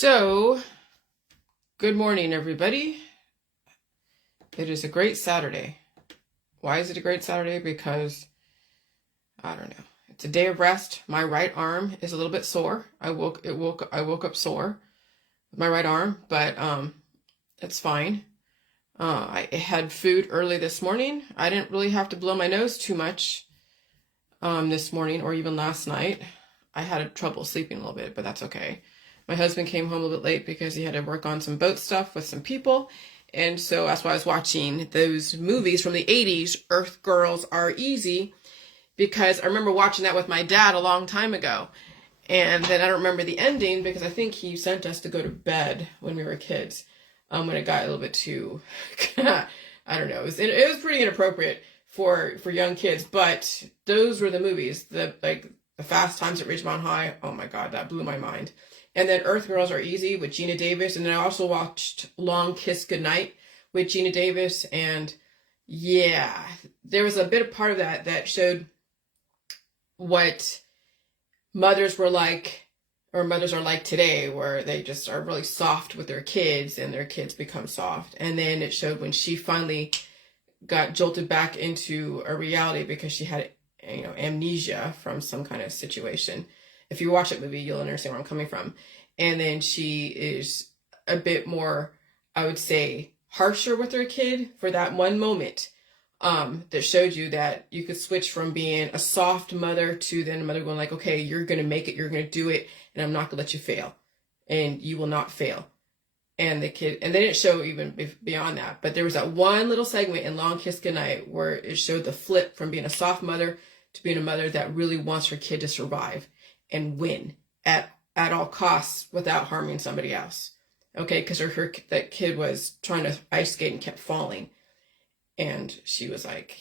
So, good morning, everybody. It is a great Saturday. Why is it a great Saturday? Because, I don't know. It's a day of rest. My right arm is a little bit sore. I woke up sore with my right arm, but it's fine. I had food early this morning. I didn't really have to blow my nose too much this morning or even last night. I had trouble sleeping a little bit, but that's okay. My husband came home a little bit late because he had to work on some boat stuff with some people. And so that's why I was watching those movies from the 80s, Earth Girls Are Easy, because I remember watching that with my dad a long time ago. And then I don't remember the ending because I think he sent us to go to bed when we were kids. When it got a little bit too, I don't know, it was pretty inappropriate for young kids. But those were the movies, the Fast Times at Ridgemont High. Oh my God, that blew my mind. And then Earth Girls Are Easy with Gina Davis. And then I also watched Long Kiss Goodnight with Gina Davis. And yeah, there was a bit of part of that showed what mothers were like, or mothers are like today, where they just are really soft with their kids and their kids become soft. And then it showed when she finally got jolted back into a reality because she had, amnesia from some kind of situation. If you watch that movie, you'll understand where I'm coming from. And then she is a bit more, I would say, harsher with her kid for that one moment that showed you that you could switch from being a soft mother to then a mother going like, okay, you're going to make it, you're going to do it, and I'm not going to let you fail. And you will not fail. And the kid, and they didn't show even beyond that, but there was that one little segment in Long Kiss Goodnight where it showed the flip from being a soft mother to being a mother that really wants her kid to survive and win at all costs without harming somebody else. Okay, because that kid was trying to ice skate and kept falling. And she was like,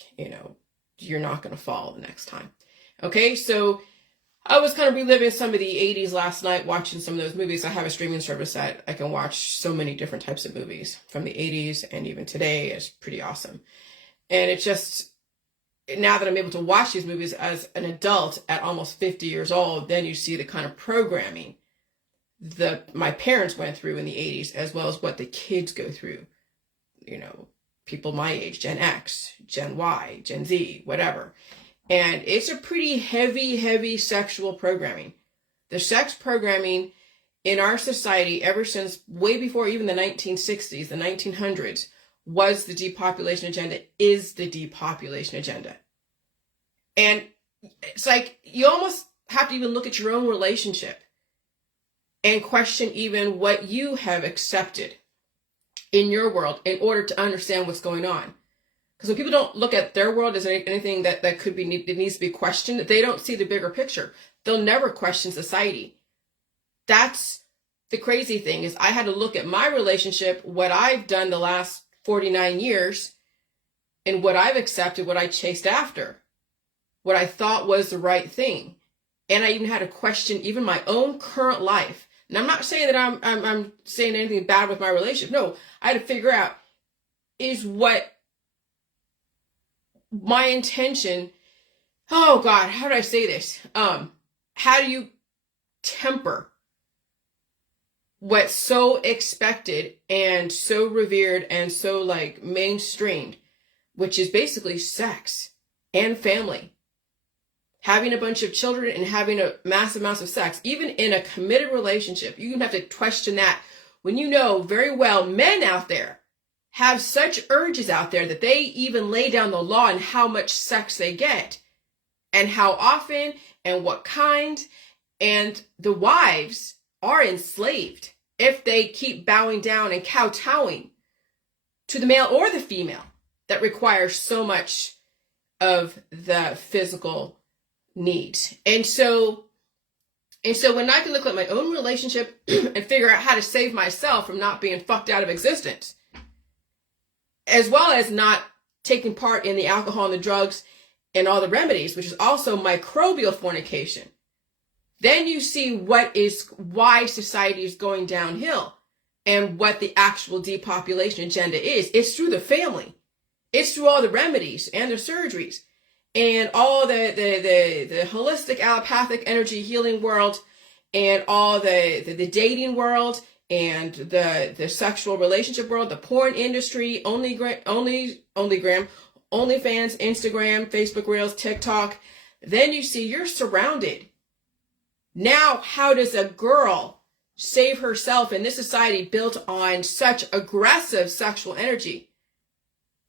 you're not going to fall the next time. Okay, so I was kind of reliving some of the 80s last night, watching some of those movies. I have a streaming service that I can watch so many different types of movies from the 80s and even today. Is pretty awesome. And it just, now that I'm able to watch these movies as an adult at almost 50 years old, then you see the kind of programming that my parents went through in the 80s, as well as what the kids go through. People my age, Gen X, Gen Y, Gen Z, whatever. And it's a pretty heavy sexual programming. The sex programming in our society, ever since way before even the 1960s, the 1900s, was the depopulation agenda, is the depopulation agenda. And it's like you almost have to even look at your own relationship and question even what you have accepted in your world in order to understand what's going on. Because when people don't look at their world as anything that needs to be questioned, they don't see the bigger picture. They'll never question society. That's the crazy thing, is I had to look at my relationship, what I've done the last 49 years, and what I've accepted, what I chased after, what I thought was the right thing. And I even had to question even my own current life. And I'm not saying that I'm saying anything bad with my relationship. No, I had to figure out, is what my intention, oh God, how do I say this? How do you temper what's so expected and so revered and so mainstreamed, which is basically sex and family? Having a bunch of children and having a massive amounts of sex, even in a committed relationship, you have to question that when you know very well men out there have such urges out there that they even lay down the law on how much sex they get and how often and what kind, and the wives are enslaved if they keep bowing down and kowtowing to the male or the female that requires so much of the physical needs. And so when I can look at my own relationship and figure out how to save myself from not being fucked out of existence, as well as not taking part in the alcohol and the drugs and all the remedies, which is also microbial fornication, then you see why society is going downhill and what the actual depopulation agenda is. It's through the family. It's through all the remedies and the surgeries and all the holistic allopathic energy healing world and all the dating world and the sexual relationship world, the porn industry, OnlyFans, Instagram, Facebook Reels, TikTok, then you see you're surrounded. Now, how does a girl save herself in this society built on such aggressive sexual energy?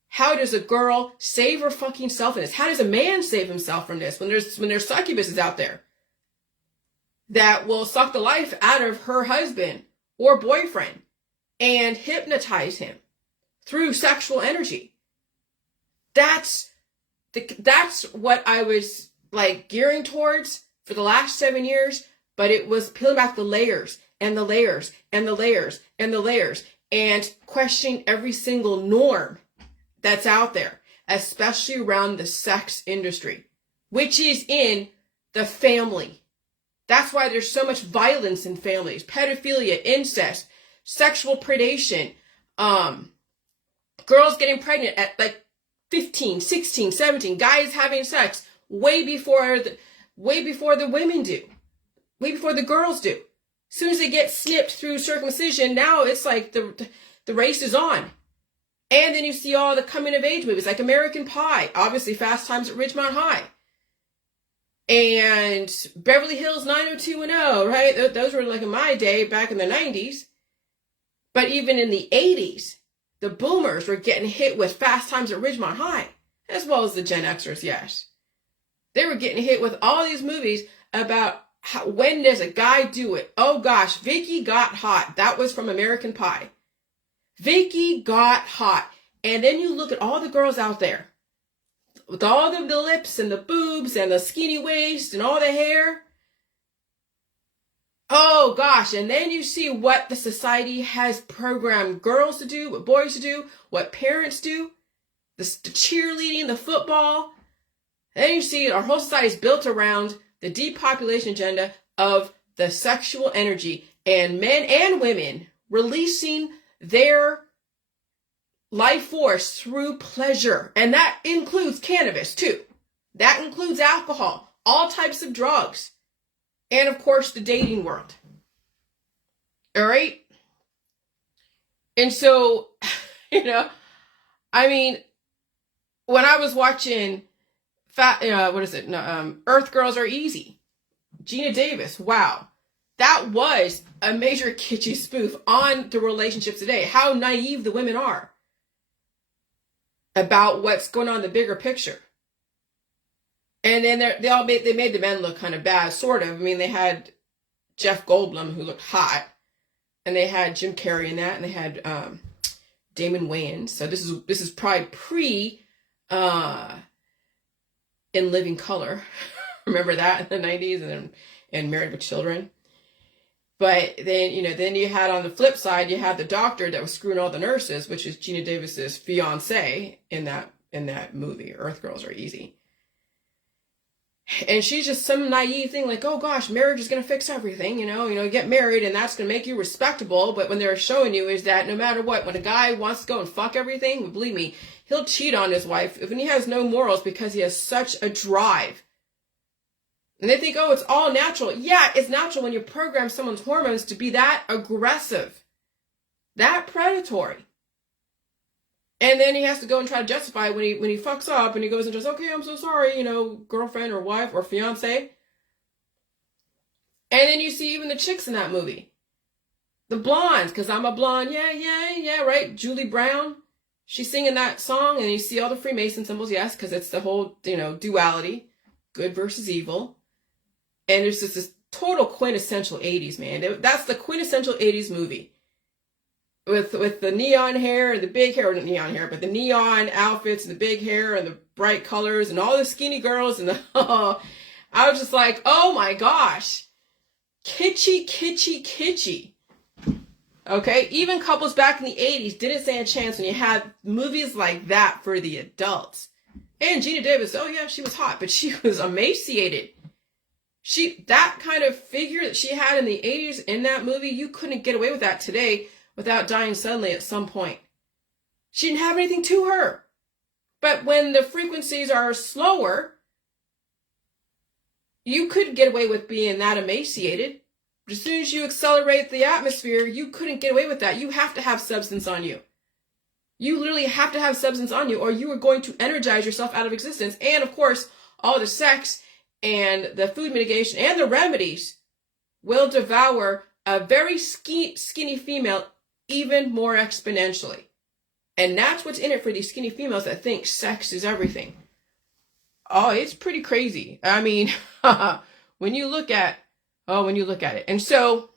How does a girl save her fucking self in this? How does a man save himself from this when there's succubuses out there that will suck the life out of her husband or boyfriend and hypnotize him through sexual energy? That's what I was like gearing towards for the last 7 years, but it was peeling back the layers and the layers and the layers and the layers and questioning every single norm that's out there, especially around the sex industry, which is in the family. That's why there's so much violence in families, pedophilia, incest, sexual predation, girls getting pregnant at like 15, 16, 17, guys having sex way before the women do, way before the girls do. As soon as they get snipped through circumcision, now it's like the race is on. And then you see all the coming of age movies like American Pie, obviously Fast Times at Ridgemont High, and Beverly Hills 90210, right? Those were like in my day back in the 90s. But even in the 80s, the boomers were getting hit with Fast Times at Ridgemont High, as well as the Gen Xers, yes. They were getting hit with all these movies about when does a guy do it? Oh gosh, Vicky Got Hot. That was from American Pie. Vicky Got Hot. And then you look at all the girls out there with all the lips and the boobs and the skinny waist and all the hair. Oh gosh. And then you see what the society has programmed girls to do, what boys to do, what parents do, the cheerleading, the football. And then you see our whole society is built around the depopulation agenda of the sexual energy and men and women releasing their life force through pleasure. And that includes cannabis too. That includes alcohol, all types of drugs. And of course, the dating world. All right. And so, I mean, when I was watching Earth Girls Are Easy, Gina Davis, wow. That was a major kitschy spoof on the relationships today. How naive the women are about what's going on in the bigger picture. And then they made the men look kind of bad, sort of. I mean, they had Jeff Goldblum, who looked hot, and they had Jim Carrey in that, and they had Damon Wayans. So this is probably pre In Living Color. Remember that in the 90s, and Married with Children. But then you had on the flip side, you had the doctor that was screwing all the nurses, which is Gina Davis's fiance in that movie, Earth Girls Are Easy. And she's just some naive thing like, oh gosh, marriage is going to fix everything, you get married and that's going to make you respectable. But when they're showing you is that no matter what, when a guy wants to go and fuck everything, believe me, he'll cheat on his wife when he has no morals because he has such a drive. And they think, oh, it's all natural. Yeah, it's natural when you program someone's hormones to be that aggressive, that predatory. And then he has to go and try to justify when he fucks up and he goes and just, okay, I'm so sorry, girlfriend or wife or fiance. And then you see even the chicks in that movie. The blondes, because I'm a blonde, yeah, right? Julie Brown, she's singing that song and you see all the Freemason symbols, yes, because it's the whole, duality, good versus evil. And it's just this total quintessential 80s, man. That's the quintessential 80s movie. With the neon hair and the big hair, or not neon hair, but the neon outfits and the big hair and the bright colors and all the skinny girls and I was just like, oh my gosh. Kitschy. Okay? Even couples back in the 80s didn't stand a chance when you had movies like that for the adults. And Gina Davis, oh yeah, she was hot, but she was emaciated. That kind of figure that she had in the 80s in that movie, you couldn't get away with that today without dying suddenly at some point. She didn't have anything to her. But when the frequencies are slower, you could get away with being that emaciated. But as soon as you accelerate the atmosphere, you couldn't get away with that. You have to have substance on you. You literally have to have substance on you, or you are going to energize yourself out of existence. And of course, all the sex and the food mitigation and the remedies will devour a very skinny female even more exponentially. And that's what's in it for these skinny females that think sex is everything. Oh, it's pretty crazy. I mean, when you look at it. And so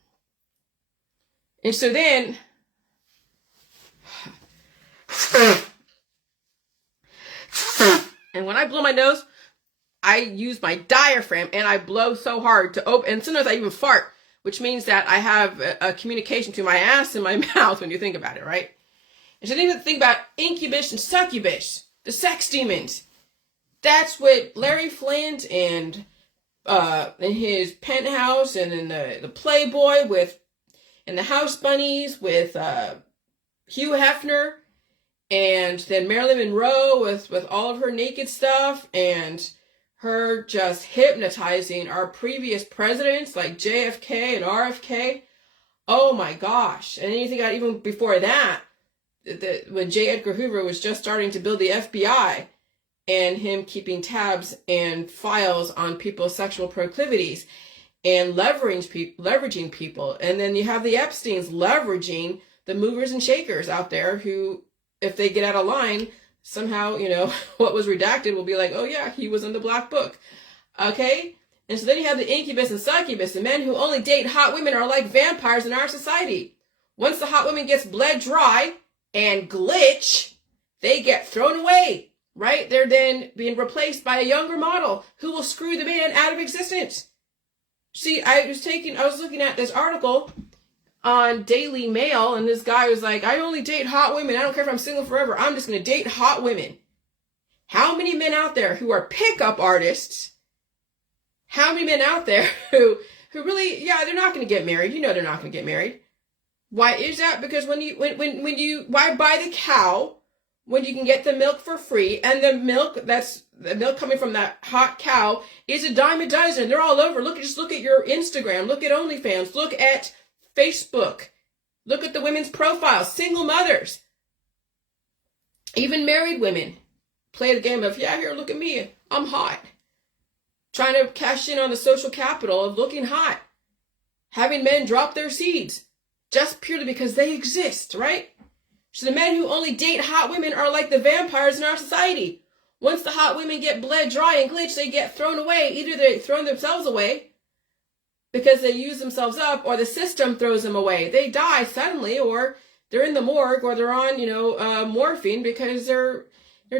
then, and when I blow my nose, I use my diaphragm and I blow so hard to open, and sometimes I even fart, which means that I have a communication to my ass and my mouth when you think about it, right? And so then you think about incubus and succubus, the sex demons. That's what Larry Flint and in his penthouse and in the Playboy and the House Bunnies with Hugh Hefner, and then Marilyn Monroe with all of her naked stuff, and her just hypnotizing our previous presidents like JFK and RFK. Oh my gosh. And then you think about even before that, when J. Edgar Hoover was just starting to build the FBI, and him keeping tabs and files on people's sexual proclivities and leveraging people. And then you have the Epsteins leveraging the movers and shakers out there who, if they get out of line, somehow, what was redacted will be like, oh yeah, he was in the black book. Okay? And so then you have the incubus and succubus. The men who only date hot women are like vampires in our society. Once the hot woman gets bled dry and glitch, they get thrown away. Right? They're then being replaced by a younger model who will screw the man out of existence. See, I was looking at this article on Daily Mail, and this guy was like, I only date hot women. I don't care if I'm single forever. I'm just going to date hot women. How many men out there who are pickup artists? How many men out there who really, yeah, they're not going to get married. They're not going to get married. Why is that? Because why buy the cow when you can get the milk for free, and the milk coming from that hot cow is a dime a dozen. They're all over. Just look at your Instagram. Look at OnlyFans. Look at Facebook. Look at the women's profiles. Single mothers. Even married women play the game of, yeah, here, look at me. I'm hot. Trying to cash in on the social capital of looking hot. Having men drop their seeds. Just purely because they exist, right? So the men who only date hot women are like the vampires in our society. Once the hot women get bled dry and glitch, they get thrown away. Either they throw themselves away because they use themselves up, or the system throws them away. They die suddenly, or they're in the morgue, or they're on, morphine because they're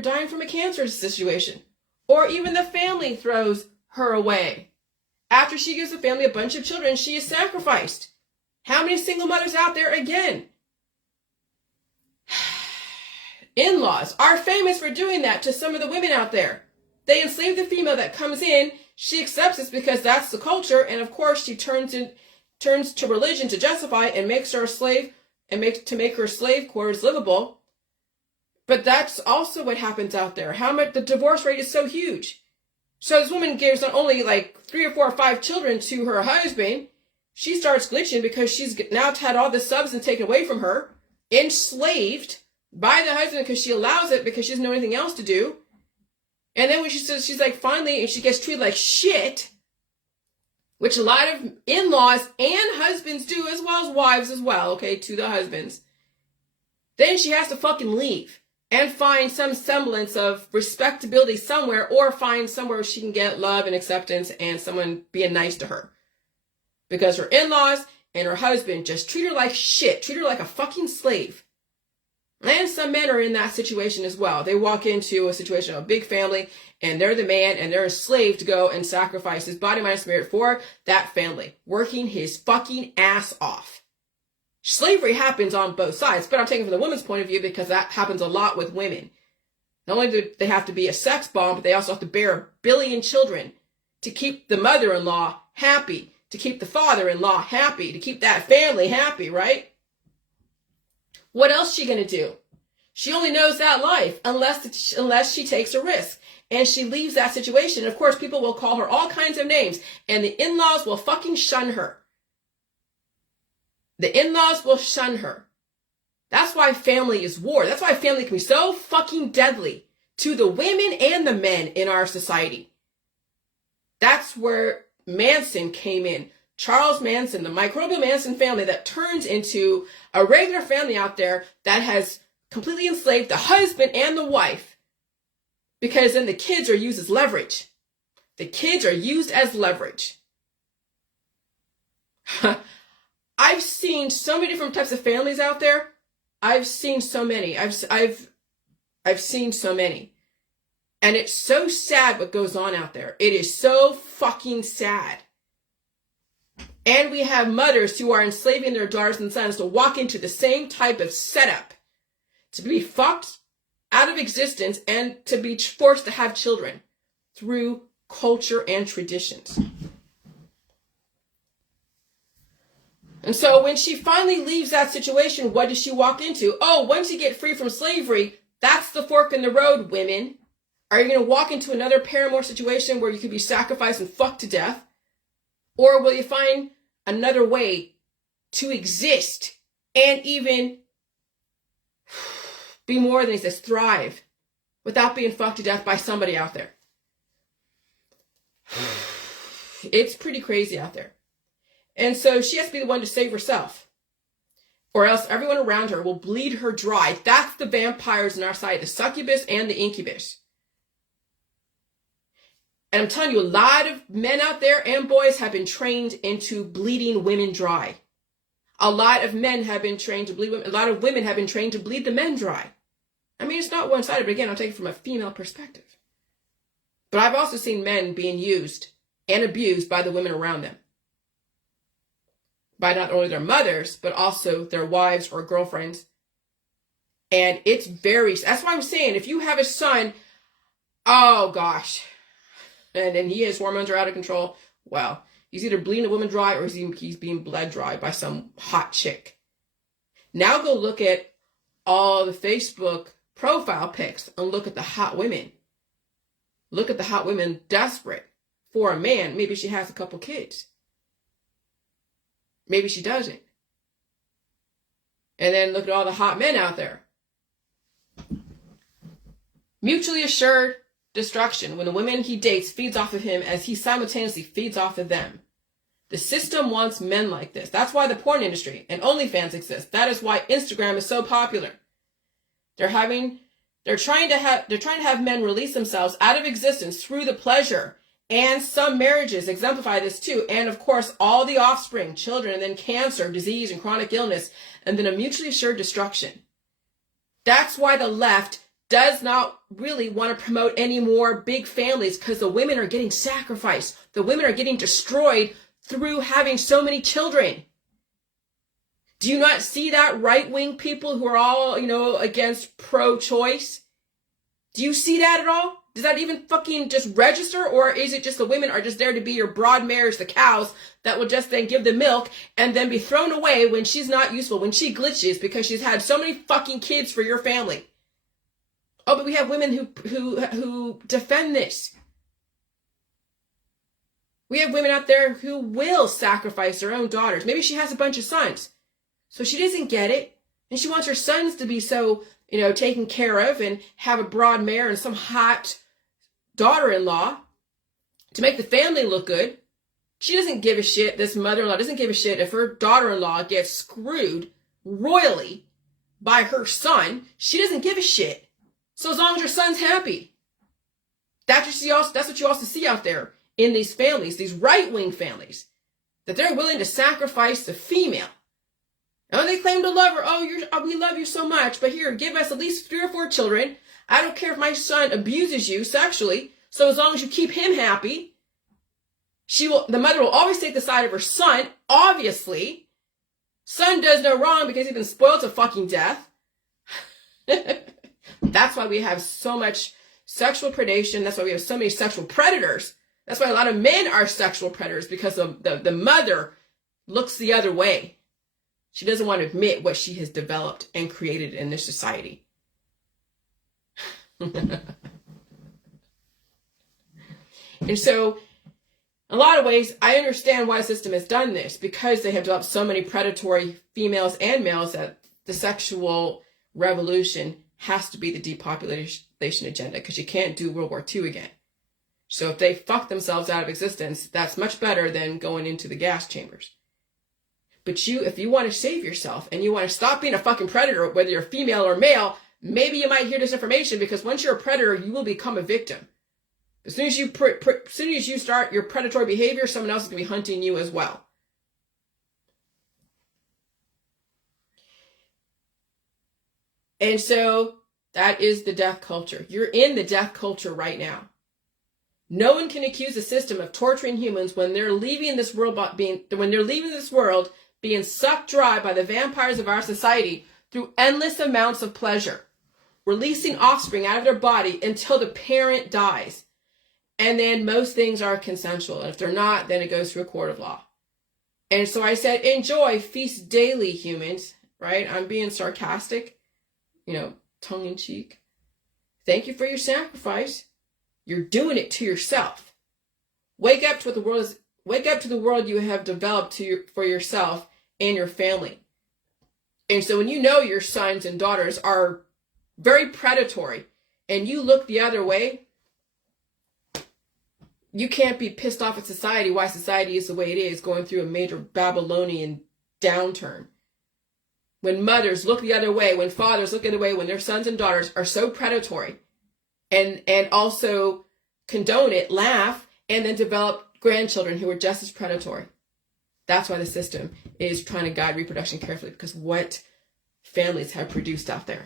dying from a cancer situation. Or even the family throws her away. After she gives the family a bunch of children, she is sacrificed. How many single mothers out there again? In-laws are famous for doing that to some of the women out there. They enslave the female that comes in. She accepts this because that's the culture, and of course she turns to religion to justify it and makes her a slave and make her slave quarters livable. But that's also what happens out there. The divorce rate is so huge. So this woman gives not only like 3 or 4 or 5 children to her husband, she starts glitching because she's now had all the substance taken away from her, enslaved by the husband because she allows it because she doesn't know anything else to do. And then when she says, she's like, finally, and she gets treated like shit, which a lot of in-laws and husbands do, as well as wives as well, okay, to the husbands. Then she has to fucking leave and find some semblance of respectability somewhere, or find somewhere where she can get love and acceptance and someone being nice to her. Because her in-laws and her husband just treat her like shit, treat her like a fucking slave. And some men are in that situation as well. They walk into a situation of a big family, and they're the man, and they're a slave to go and sacrifice his body, mind, spirit for that family, working his fucking ass off. Slavery happens on both sides, but I'm taking it from the woman's point of view because that happens a lot with women. Not only do they have to be a sex bomb, but they also have to bear 1 billion children to keep the mother-in-law happy, to keep the father-in-law happy, to keep that family happy, right? What else is she going to do? She only knows that life unless she takes a risk. And she leaves that situation. Of course, people will call her all kinds of names. And the in-laws will fucking shun her. The in-laws will shun her. That's why family is war. That's why family can be so fucking deadly to the women and the men in our society. That's where Manson came in. Charles Manson, the microbial Manson family that turns into a regular family out there that has completely enslaved the husband and the wife, because then the kids are used as leverage. The kids are used as leverage. I've seen so many different types of families out there. I've seen so many. I've seen so many. And it's so sad what goes on out there. It is so fucking sad. And we have mothers who are enslaving their daughters and sons to walk into the same type of setup, to be fucked out of existence and to be forced to have children through culture and traditions. And so when she finally leaves that situation, what does she walk into? Oh, once you get free from slavery, that's the fork in the road, women. Are you going to walk into another paramour situation where you could be sacrificed and fucked to death? Or will you find another way to exist and even be more than, he says, thrive without being fucked to death by somebody out there? It's pretty crazy out there. And so she has to be the one to save herself, or else everyone around her will bleed her dry. That's the vampires in our society, the succubus and the incubus. And I'm telling you, a lot of men out there and boys have been trained into bleeding women dry. A lot of men have been trained to bleed women. A lot of women have been trained to bleed the men dry. I mean, it's not one-sided, but again, I'll take it from a female perspective. But I've also seen men being used and abused by the women around them. By not only their mothers, but also their wives or girlfriends. And it's that's why I'm saying, if you have a son, oh gosh, and his hormones are out of control, well, he's either bleeding a woman dry or he's being bled dry by some hot chick. Now go look at all the Facebook profile pics and look at the hot women. Look at the hot women desperate for a man. Maybe she has a couple kids. Maybe she doesn't. And then look at all the hot men out there. Mutually assured destruction when the woman he dates feeds off of him as he simultaneously feeds off of them. The system wants men like this. That's why the porn industry and OnlyFans exist. That is why Instagram is so popular. They're trying to have men release themselves out of existence through the pleasure. And some marriages exemplify this too. And of course, all the offspring, children, and then cancer, disease, and chronic illness, and then a mutually assured destruction. That's why the left does not really want to promote any more big families, because the women are getting sacrificed. The women are getting destroyed through having so many children. Do you not see that, right-wing people who are all, against pro-choice? Do you see that at all? Does that even fucking just register? Or is it just the women are just there to be your broad mares, the cows, that will just then give the milk and then be thrown away when she's not useful, when she glitches because she's had so many fucking kids for your family? Oh, but we have women who defend this. We have women out there who will sacrifice their own daughters. Maybe she has a bunch of sons, so she doesn't get it. And she wants her sons to be so, taken care of and have a broad mare and some hot daughter-in-law to make the family look good. She doesn't give a shit. This mother-in-law doesn't give a shit if her daughter-in-law gets screwed royally by her son. She doesn't give a shit. So as long as her son's happy. That's what you also see out there in these families, these right-wing families, that they're willing to sacrifice the female. And they claim to love her. Oh, we love you so much, but here, give us at least 3 or 4 children. I don't care if my son abuses you sexually, so as long as you keep him happy. The mother will always take the side of her son, obviously. Son does no wrong because he's been spoiled to fucking death. That's why we have so much sexual predation. That's why we have so many sexual predators. That's why a lot of men are sexual predators, because the mother looks the other way. She doesn't want to admit what she has developed and created in this society. And so, In a lot of ways, I understand why the system has done this, because they have developed so many predatory females and males that the sexual revolution has to be the depopulation agenda, because you can't do World War II again. So if they fuck themselves out of existence, that's much better than going into the gas chambers. But if you want to save yourself and you want to stop being a fucking predator, whether you're female or male, maybe you might hear this information, because once you're a predator, you will become a victim. As soon as you start your predatory behavior, someone else is going to be hunting you as well. And so that is the death culture. You're in the death culture right now. No one can accuse the system of torturing humans when they're leaving this world being sucked dry by the vampires of our society through endless amounts of pleasure, releasing offspring out of their body until the parent dies. And then most things are consensual. And if they're not, then it goes through a court of law. And so I said, enjoy, feast daily, humans, right? I'm being sarcastic, tongue in cheek. Thank you for your sacrifice. You're doing it to yourself. Wake up to the world you have developed for yourself and your family. And so when you know your sons and daughters are very predatory and you look the other way, you can't be pissed off at society, why society is the way it is, going through a major Babylonian downturn. When mothers look the other way, when fathers look the other way, when their sons and daughters are so predatory, and also condone it, laugh, and then develop grandchildren who are just as predatory. That's why the system is trying to guide reproduction carefully, because what families have produced out there.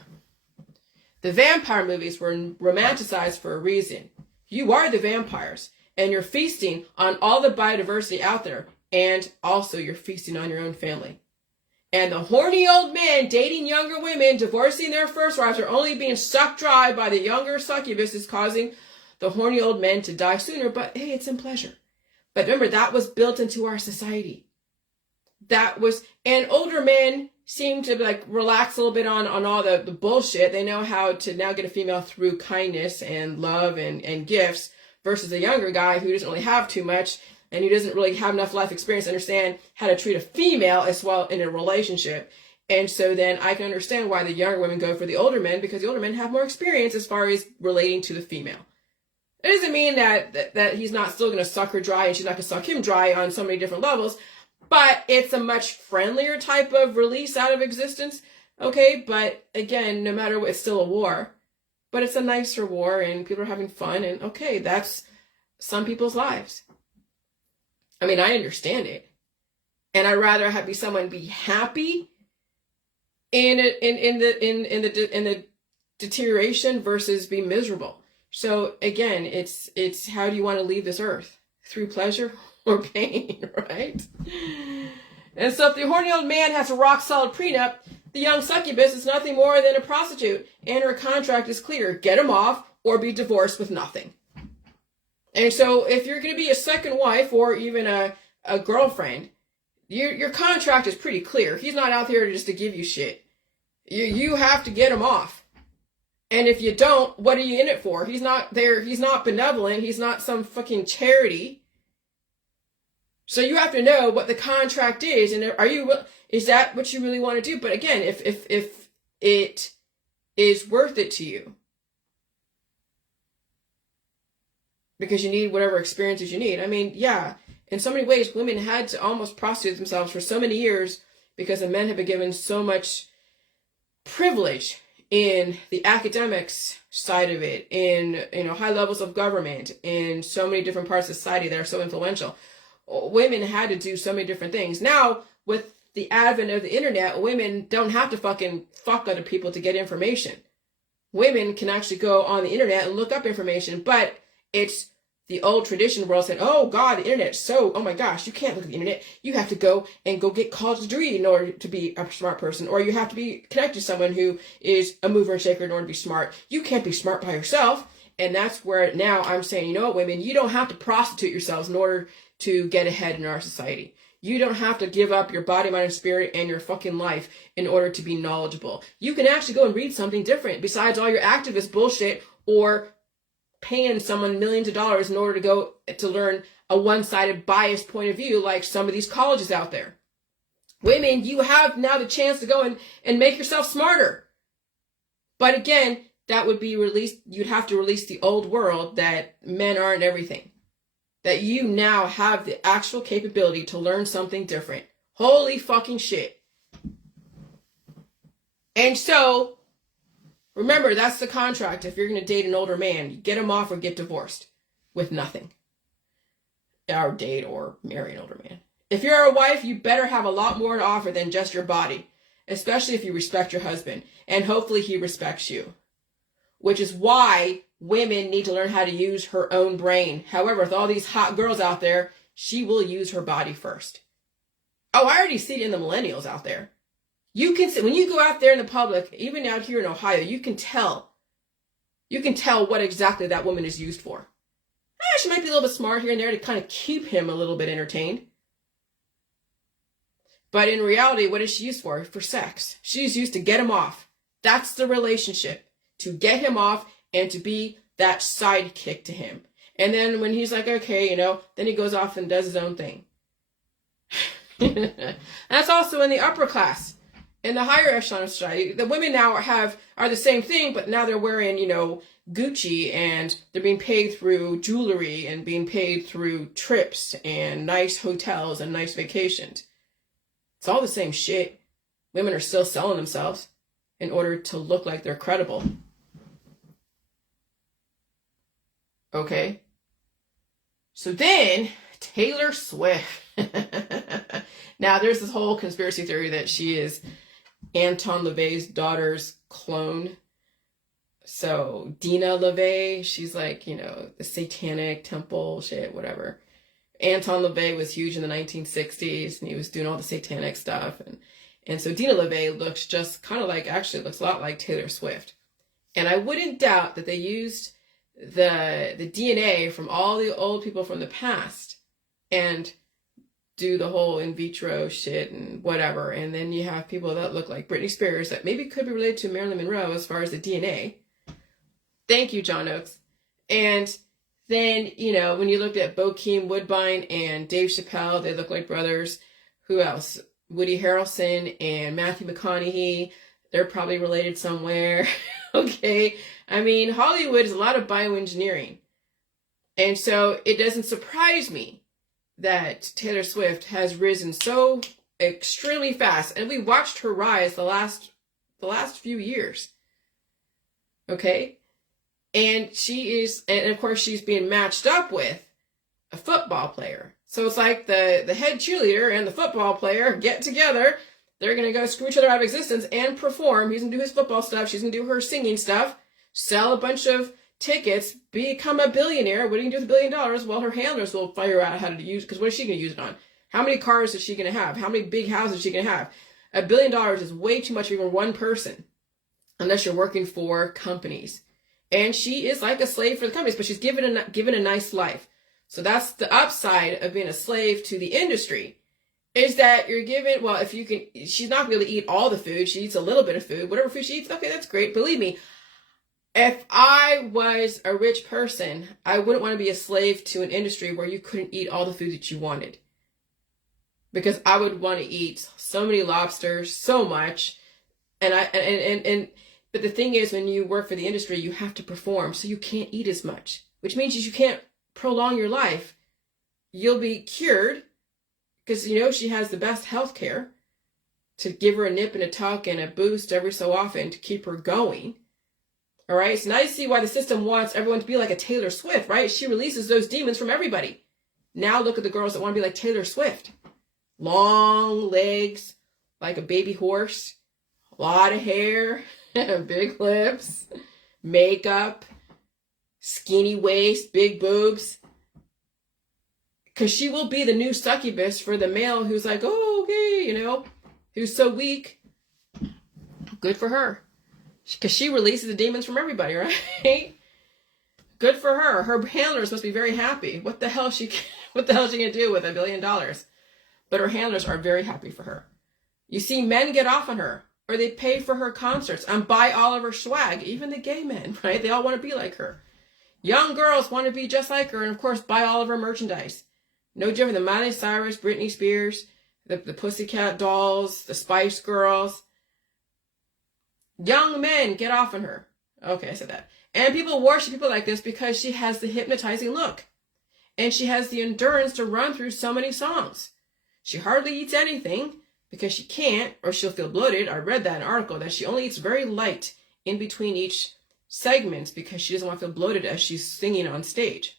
The vampire movies were romanticized for a reason. You are the vampires, and you're feasting on all the biodiversity out there, and also you're feasting on your own family. And the horny old men dating younger women, divorcing their first wives, are only being sucked dry by the younger succubuses, causing the horny old men to die sooner. But hey, it's in pleasure. But remember, that was built into our society. And older men seem to relax a little bit on all the bullshit. They know how to now get a female through kindness and love and gifts, versus a younger guy who doesn't really have too much, and who doesn't really have enough life experience to understand how to treat a female as well in a relationship. And so then I can understand why the younger women go for the older men, because the older men have more experience as far as relating to the female. It doesn't mean that he's not still going to suck her dry and she's not going to suck him dry on so many different levels, but it's a much friendlier type of release out of existence. Okay, but again, no matter what, it's still a war. But it's a nicer war and people are having fun, and okay, that's some people's lives. I mean, I understand it. And I'd rather be someone be happy in the deterioration versus be miserable. So again, it's how do you want to leave this earth? Through pleasure or pain, right? And so if the horny old man has a rock solid prenup, the young succubus is nothing more than a prostitute, and her contract is clear: get him off or be divorced with nothing. And so if you're going to be a second wife or even a girlfriend, your contract is pretty clear. He's not out there just to give you shit. You have to get him off. And if you don't, what are you in it for? He's not there. He's not benevolent. He's not some fucking charity. So you have to know what the contract is, and is that what you really want to do? But again, if it is worth it to you, because you need whatever experiences you need. I mean, yeah, in so many ways, women had to almost prostitute themselves for so many years because the men have been given so much privilege in the academics side of it, in high levels of government, in so many different parts of society that are so influential. Women had to do so many different things. Now, with the advent of the internet, women don't have to fucking fuck other people to get information. Women can actually go on the internet and look up information, but it's the old tradition world said, oh God, the internet is so, oh my gosh, you can't look at the internet. You have to go get college degree in order to be a smart person, or you have to be connected to someone who is a mover and shaker in order to be smart. You can't be smart by yourself. And that's where now I'm saying, you know what, women, you don't have to prostitute yourselves in order to get ahead in our society. You don't have to give up your body, mind, and spirit and your fucking life in order to be knowledgeable. You can actually go and read something different besides all your activist bullshit or paying someone millions of dollars in order to go to learn a one-sided biased point of view like some of these colleges out there. Women, you have now the chance to go and make yourself smarter. But again, that would be released. You'd have to release the old world that men aren't everything. That you now have the actual capability to learn something different. Holy fucking shit. And so, remember, that's the contract. If you're going to date an older man, you get him off or get divorced with nothing. Or date or marry an older man. If you're a wife, you better have a lot more to offer than just your body. Especially if you respect your husband. And hopefully he respects you. Which is why women need to learn how to use her own brain. However, with all these hot girls out there, she will use her body first. Oh, I already see it in the millennials out there. You can see, when you go out there in the public, even out here in Ohio, you can tell. You can tell what exactly that woman is used for. She might be a little bit smart here and there to kind of keep him a little bit entertained. But in reality, what is she used for? For sex. She's used to get him off. That's the relationship. To get him off and to be that sidekick to him. And then when he's like, okay, then he goes off and does his own thing. That's also in the upper class. In the higher echelon of society, the women now are the same thing, but now they're wearing, Gucci, and they're being paid through jewelry and being paid through trips and nice hotels and nice vacations. It's all the same shit. Women are still selling themselves in order to look like they're credible. Okay. So then, Taylor Swift. Now, there's this whole conspiracy theory that she is Anton LaVey's daughter's clone. So, Dina LaVey, she's like, the satanic temple shit, whatever. Anton LaVey was huge in the 1960s, and he was doing all the satanic stuff. And so Dina LaVey looks just kind of like, actually looks a lot like Taylor Swift. And I wouldn't doubt that they used the DNA from all the old people from the past and do the whole in vitro shit and whatever. And then you have people that look like Britney Spears that maybe could be related to Marilyn Monroe as far as the DNA. Thank you, John Oakes. And then, when you looked at Bokeem Woodbine and Dave Chappelle, they look like brothers. Who else? Woody Harrelson and Matthew McConaughey. They're probably related somewhere. Okay. I mean, Hollywood is a lot of bioengineering. And so it doesn't surprise me that Taylor Swift has risen so extremely fast. And we watched her rise the last few years. Okay. And and of course she's being matched up with a football player. So it's like the head cheerleader and the football player get together. They're going to go screw each other out of existence and perform. He's going to do his football stuff. She's going to do her singing stuff. Sell a bunch of tickets. Become a billionaire. What are you going to do with $1 billion? Well, her handlers will figure out how to use it. Because what is she going to use it on? How many cars is she going to have? How many big houses is she going to have? $1 billion is way too much for even one person. Unless you're working for companies. And she is like a slave for the companies. But she's given a nice life. So that's the upside of being a slave to the industry, is that you're given, well, if you can, she's not going to be able to eat all the food. She eats a little bit of food. Whatever food she eats, okay, that's great. Believe me, if I was a rich person, I wouldn't want to be a slave to an industry where you couldn't eat all the food that you wanted. Because I would want to eat so many lobsters, so much. But the thing is, when you work for the industry, you have to perform, so you can't eat as much, which means you can't prolong your life. You'll be cured because she has the best health care to give her a nip and a tuck and a boost every so often to keep her going. All right, so now you see why the system wants everyone to be like a Taylor Swift, right? She releases those demons from everybody. Now look at the girls that want to be like Taylor Swift. Long legs, like a baby horse, a lot of hair, big lips, makeup, skinny waist, big boobs. Because she will be the new succubus for the male who's like, oh, okay, who's so weak. Good for her. Because she releases the demons from everybody, right? Good for her. Her handlers must be very happy. What the hell is she going to do with $1 billion? But her handlers are very happy for her. You see, men get off on her. Or they pay for her concerts and buy all of her swag. Even the gay men, right? They all want to be like her. Young girls want to be just like her and, of course, buy all of her merchandise. No different than Miley Cyrus, Britney Spears, the Pussycat Dolls, the Spice Girls. Young men, get off on her. Okay, I said that. And people worship people like this because she has the hypnotizing look. And she has the endurance to run through so many songs. She hardly eats anything because she can't, or she'll feel bloated. I read that in an article that she only eats very light in between each segments because she doesn't want to feel bloated as she's singing on stage.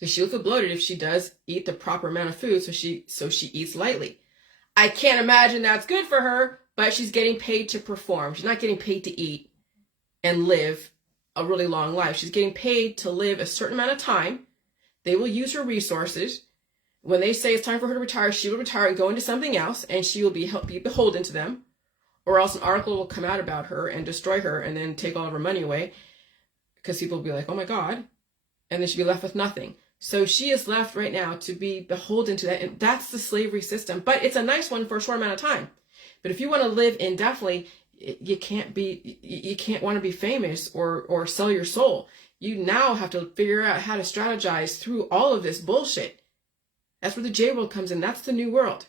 So she'll feel bloated if she does eat the proper amount of food, so she eats lightly. I can't imagine that's good for her, but she's getting paid to perform. She's not getting paid to eat and live a really long life. She's getting paid to live a certain amount of time. They will use her resources. When they say it's time for her to retire, she will retire and go into something else, and she will be beholden to them. Or else an article will come out about her and destroy her and then take all of her money away because people will be like, oh my God. And then she'll be left with nothing. So she is left right now to be beholden to that. And that's the slavery system. But it's a nice one for a short amount of time. But if you want to live indefinitely, you can't want to be famous or sell your soul. You now have to figure out how to strategize through all of this bullshit. That's where the J world comes in. That's the new world.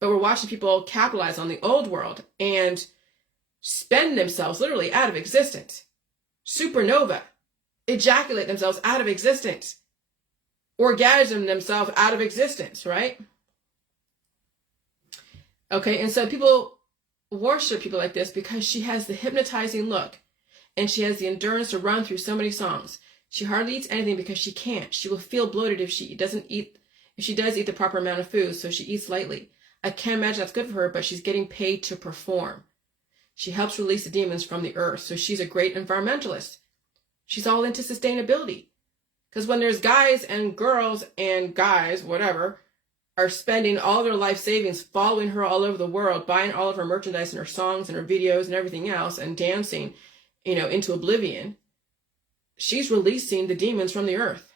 But we're watching people capitalize on the old world and spend themselves literally out of existence. Supernova. Ejaculate themselves out of existence. Orgasm themselves out of existence, right? Okay, and so people worship people like this because she has the hypnotizing look and she has the endurance to run through so many songs. She hardly eats anything because she can't. She will feel bloated if she does eat the proper amount of food, so she eats lightly. I can't imagine that's good for her, but she's getting paid to perform. She helps release the demons from the earth, so she's a great environmentalist. She's all into sustainability. Because when there's guys and girls and guys, whatever, are spending all their life savings following her all over the world, buying all of her merchandise and her songs and her videos and everything else and dancing, into oblivion, she's releasing the demons from the earth.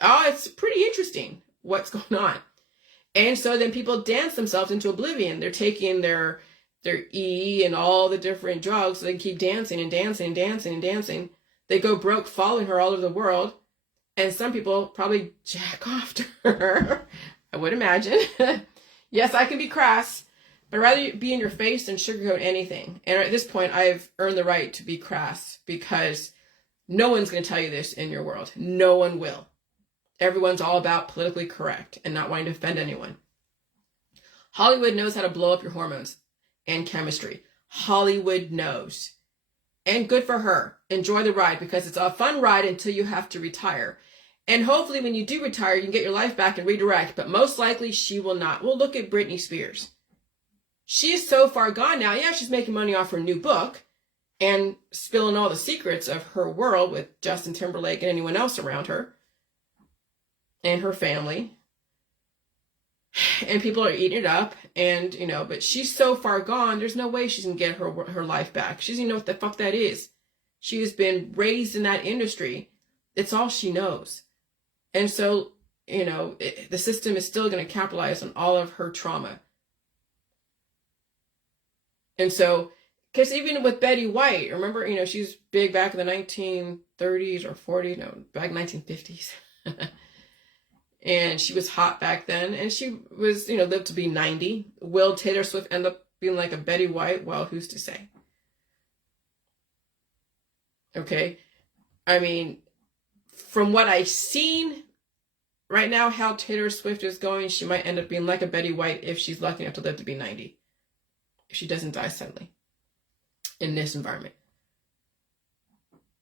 Oh, it's pretty interesting what's going on. And so then people dance themselves into oblivion. They're taking their E and all the different drugs so they can keep dancing and dancing and dancing and dancing. They go broke following her all over the world. And some people probably jack off to her, I would imagine. Yes, I can be crass, but I'd rather be in your face than sugarcoat anything. And at this point, I've earned the right to be crass because no one's going to tell you this in your world. No one will. Everyone's all about politically correct and not wanting to offend anyone. Hollywood knows how to blow up your hormones and chemistry. Hollywood knows. And good for her. Enjoy the ride because it's a fun ride until you have to retire. And hopefully when you do retire, you can get your life back and redirect. But most likely she will not. Well, look at Britney Spears. She is so far gone now. Yeah, she's making money off her new book and spilling all the secrets of her world with Justin Timberlake and anyone else around her. And her family. And people are eating it up. And, but she's so far gone, there's no way she's going to get her life back. She doesn't even know what the fuck that is. She has been raised in that industry. It's all she knows. And so, the system is still going to capitalize on all of her trauma. And so, because even with Betty White, remember, she was big back in the 1930s or 40s, no, back 1950s. And she was hot back then. And she was, lived to be 90. Will Taylor Swift end up being like a Betty White? Well, who's to say? Okay. I mean, from what I've seen right now, how Taylor Swift is going, she might end up being like a Betty White if she's lucky enough to live to be 90. If she doesn't die suddenly in this environment.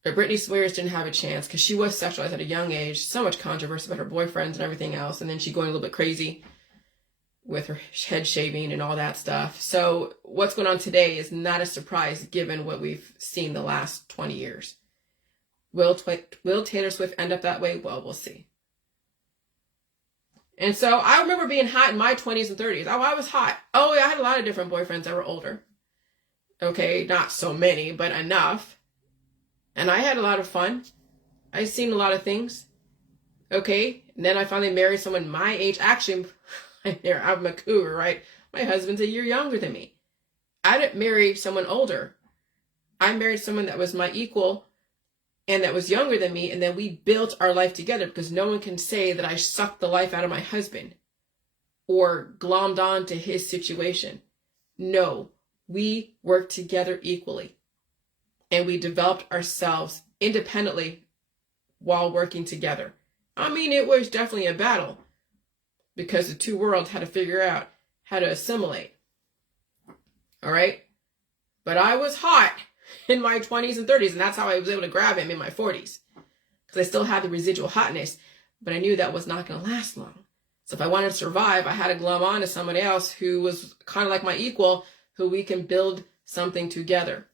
But Britney Spears didn't have a chance because she was sexualized at a young age. So much controversy about her boyfriends and everything else. And then she going a little bit crazy with her head shaving and all that stuff. So what's going on today is not a surprise given what we've seen the last 20 years. Will Taylor Swift end up that way? Well, we'll see. And so I remember being hot in my 20s and 30s. Oh, I was hot. Oh, yeah, I had a lot of different boyfriends that were older. Okay, not so many, but enough. And I had a lot of fun. I've seen a lot of things. Okay. And then I finally married someone my age. Actually, I'm a cougar, right? My husband's a year younger than me. I didn't marry someone older. I married someone that was my equal and that was younger than me, and then we built our life together, because no one can say that I sucked the life out of my husband or glommed on to his situation. No, we worked together equally, and we developed ourselves independently while working together. I mean, it was definitely a battle, because the two worlds had to figure out how to assimilate. All right? But I was hot in my 20s and 30s, and that's how I was able to grab him in my 40s, because I still had the residual hotness, but I knew that was not going to last long. So if I wanted to survive, I had to glom on to somebody else who was kind of like my equal, who we can build something together.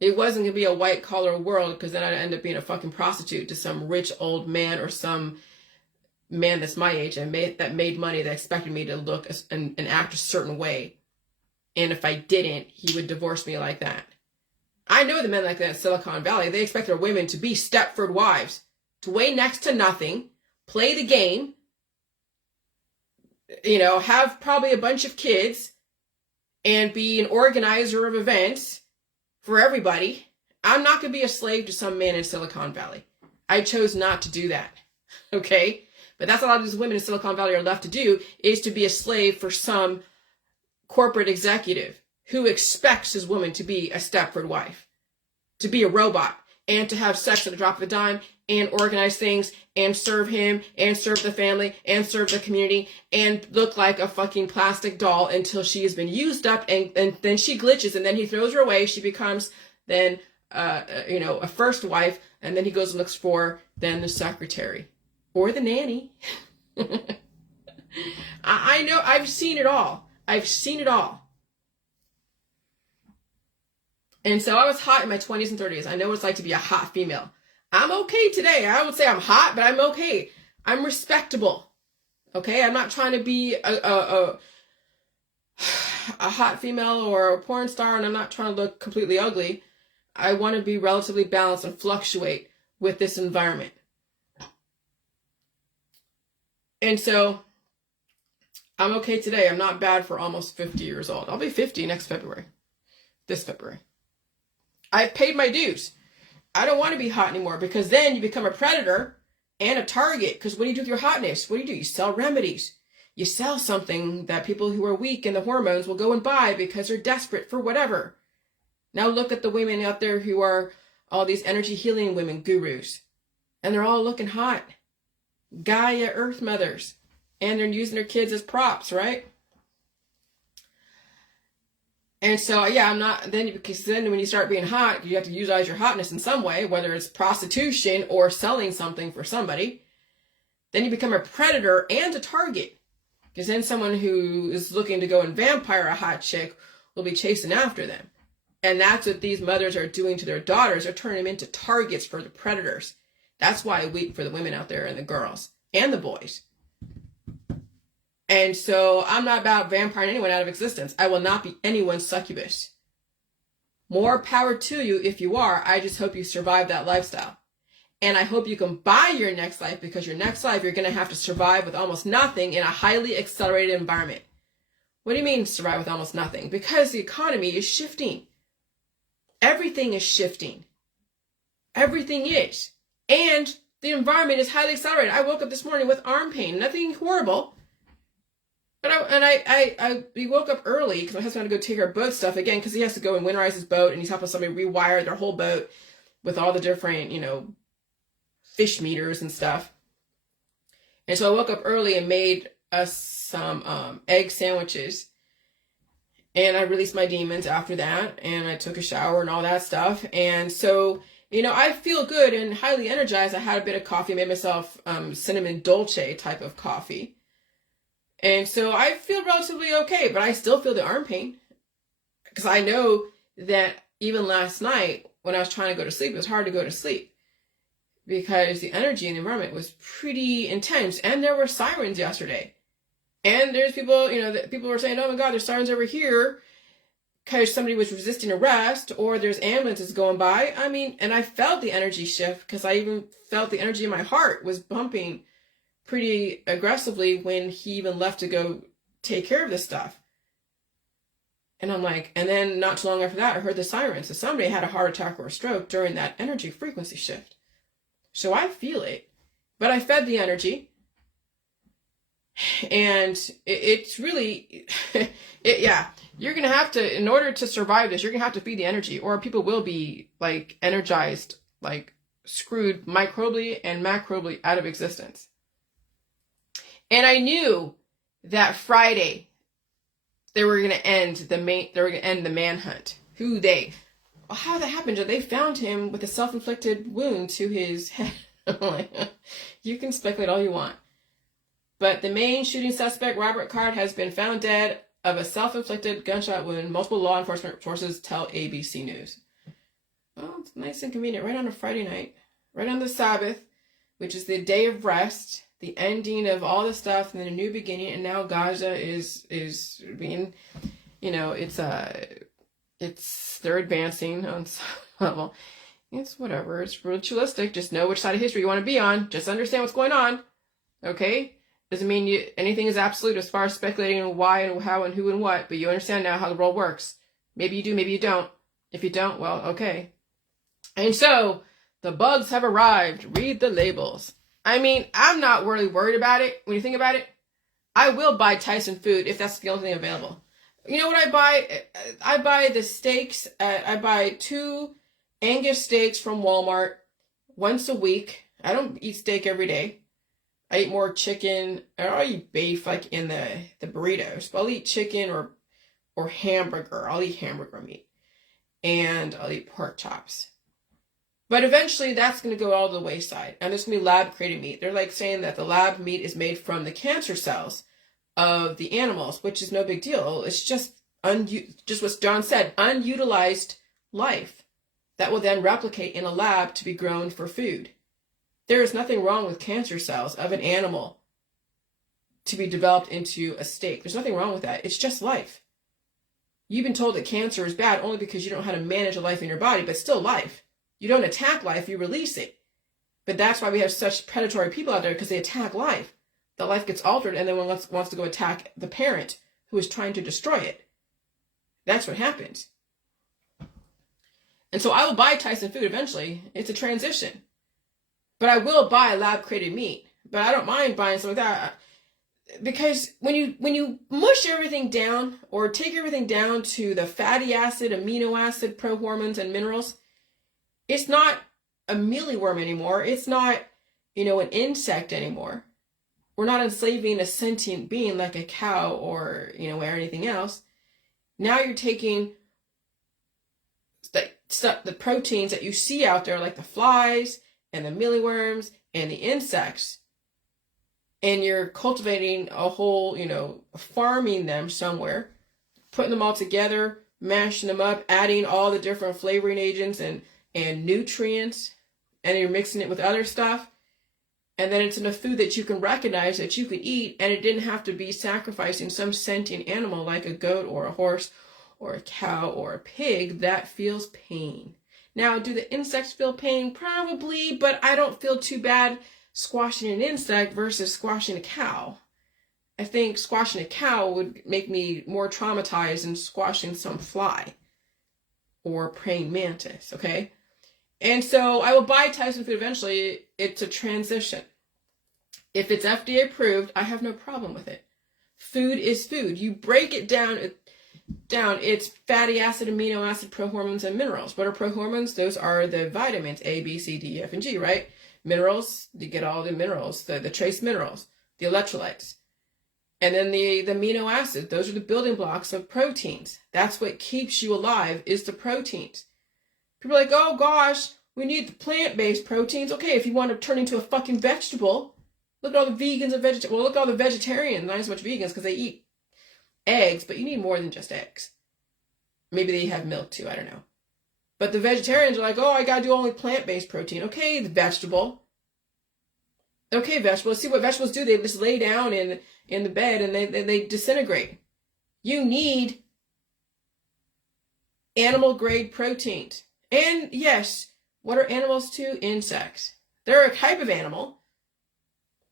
It wasn't going to be a white collar world, because then I'd end up being a fucking prostitute to some rich old man, or some man that's my age and that made money, that expected me to look and act a certain way. And if I didn't, he would divorce me like that. I know the men like that in Silicon Valley. They expect their women to be Stepford wives, to weigh next to nothing, play the game, have probably a bunch of kids, and be an organizer of events for everybody. I'm not going to be a slave to some man in Silicon Valley. I chose not to do that. Okay? But that's a lot of these women in Silicon Valley are left to do, is to be a slave for some corporate executive who expects his woman to be a Stepford wife, to be a robot, and to have sex at the drop of a dime, and organize things, and serve him, and serve the family, and serve the community, and look like a fucking plastic doll until she has been used up, and then she glitches, and then he throws her away. She becomes then, a first wife, and then he goes and looks for then the secretary or the nanny. I know, I've seen it all. I've seen it all. And so I was hot in my 20s and 30s. I know what it's like to be a hot female. I'm okay today. I would say I'm hot, but I'm okay. I'm respectable. Okay? I'm not trying to be a hot female or a porn star, and I'm not trying to look completely ugly. I want to be relatively balanced and fluctuate with this environment. And so I'm okay today. I'm not bad for almost 50 years old. I'll be 50 next February. This February. I've paid my dues. I don't want to be hot anymore, because then you become a predator and a target. Because what do you do with your hotness? What do? You sell remedies. You sell something that people who are weak in the hormones will go and buy because they're desperate for whatever. Now look at the women out there who are all these energy healing women gurus. And they're all looking hot. Gaia Earth mothers. And they're using their kids as props, right? And so, yeah, I'm not, then, because then when you start being hot, you have to utilize your hotness in some way, whether it's prostitution or selling something for somebody. Then you become a predator and a target. Because then someone who is looking to go and vampire a hot chick will be chasing after them. And that's what these mothers are doing to their daughters. They're turning them into targets for the predators. That's why I weep for the women out there, and the girls and the boys. And so I'm not about vampiring anyone out of existence. I will not be anyone's succubus. More power to you if you are. I just hope you survive that lifestyle. And I hope you can buy your next life, because your next life you're going to have to survive with almost nothing in a highly accelerated environment. What do you mean survive with almost nothing? Because the economy is shifting. Everything is shifting. Everything is. And the environment is highly accelerated. I woke up this morning with arm pain. Nothing horrible. We woke up early because my husband had to go take our boat stuff again, because he has to go and winterize his boat, and he's helping somebody rewire their whole boat with all the different, fish meters and stuff. And so I woke up early and made us some egg sandwiches. And I released my demons after that, and I took a shower and all that stuff. And so, I feel good and highly energized. I had a bit of coffee, made myself cinnamon dolce type of coffee. And so I feel relatively okay, but I still feel the arm pain, because I know that even last night when I was trying to go to sleep, it was hard to go to sleep because the energy in the environment was pretty intense, and there were sirens yesterday. And there's people, that people were saying, oh my God, there's sirens over here because somebody was resisting arrest, or there's ambulances going by. I mean, and I felt the energy shift, because I even felt the energy in my heart was bumping pretty aggressively when he even left to go take care of this stuff. And I'm like, and then not too long after that, I heard the sirens. So somebody had a heart attack or a stroke during that energy frequency shift. So I feel it. But I fed the energy. And it's really, yeah, you're going to have to, in order to survive this, you're going to have to feed the energy, or people will be like energized, like screwed microbially and macrobially out of existence. And I knew that Friday they were going to end the manhunt. Who they? Well, how that happened? They found him with a self-inflicted wound to his head. You can speculate all you want. But the main shooting suspect, Robert Card, has been found dead of a self-inflicted gunshot wound. Multiple law enforcement sources tell ABC News. Well, it's nice and convenient. Right on a Friday night. Right on the Sabbath, which is the day of rest. The ending of all the stuff and then a new beginning. And now Gaza is being, they're advancing on some level. It's whatever. It's ritualistic. Just know which side of history you want to be on. Just understand what's going on. Okay? Doesn't mean anything is absolute as far as speculating on why and how and who and what, but you understand now how the world works. Maybe you do, maybe you don't. If you don't, well, okay. And so, the bugs have arrived. Read the labels. I mean, I'm not really worried about it. When you think about it, I will buy Tyson food if that's the only thing available. You know what I buy? I buy the steaks. I buy 2 Angus steaks from Walmart once a week. I don't eat steak every day. I eat more chicken. I eat beef like in the burritos. But I'll eat chicken or hamburger. I'll eat hamburger meat. And I'll eat pork chops. But eventually that's going to go all to the wayside. And there's going to be lab-created meat. They're like saying that the lab meat is made from the cancer cells of the animals, which is no big deal. It's just what John said, unutilized life that will then replicate in a lab to be grown for food. There is nothing wrong with cancer cells of an animal to be developed into a steak. There's nothing wrong with that. It's just life. You've been told that cancer is bad only because you don't know how to manage a life in your body, but still life. You don't attack life, you release it. But that's why we have such predatory people out there, because they attack life. The life gets altered and then one wants to go attack the parent who is trying to destroy it. That's what happens. And so I will buy Tyson food eventually. It's a transition. But I will buy lab-created meat. But I don't mind buying something like that. Because when you mush everything down, or take everything down to the fatty acid, amino acid, prohormones, and minerals, it's not a mealyworm anymore. It's not, an insect anymore. We're not enslaving a sentient being like a cow or anything else. Now you're taking the proteins that you see out there, like the flies and the mealyworms and the insects, and you're cultivating a whole, farming them somewhere, putting them all together, mashing them up, adding all the different flavoring agents and nutrients, and you're mixing it with other stuff, and then it's in a food that you can recognize, that you can eat, and it didn't have to be sacrificing some sentient animal like a goat or a horse or a cow or a pig that feels pain. Now, do the insects feel pain? Probably, but I don't feel too bad squashing an insect versus squashing a cow. I think squashing a cow would make me more traumatized than squashing some fly or praying mantis, okay? And so I will buy Tyson food eventually. It's a transition. If it's FDA approved, I have no problem with it. Food is food. You break it down, it's fatty acid, amino acid, prohormones, and minerals. What are prohormones? Those are the vitamins A, B, C, D, E, F, and G, right? Minerals, you get all the minerals, the trace minerals, the electrolytes. And then the amino acids, those are the building blocks of proteins. That's what keeps you alive, is the proteins. People are like, oh gosh, we need the plant-based proteins. Okay, if you want to turn into a fucking vegetable, look at all the vegans and vegetarians. Well, look at all the vegetarians, not as much vegans, because they eat eggs, but you need more than just eggs. Maybe they have milk too, I don't know. But the vegetarians are like, oh, I gotta do only plant-based protein. Okay, the vegetable. Okay, vegetables. See what vegetables do? They just lay down in the bed and they disintegrate. You need animal-grade proteins. And yes, what are animals too? Insects. They're a type of animal.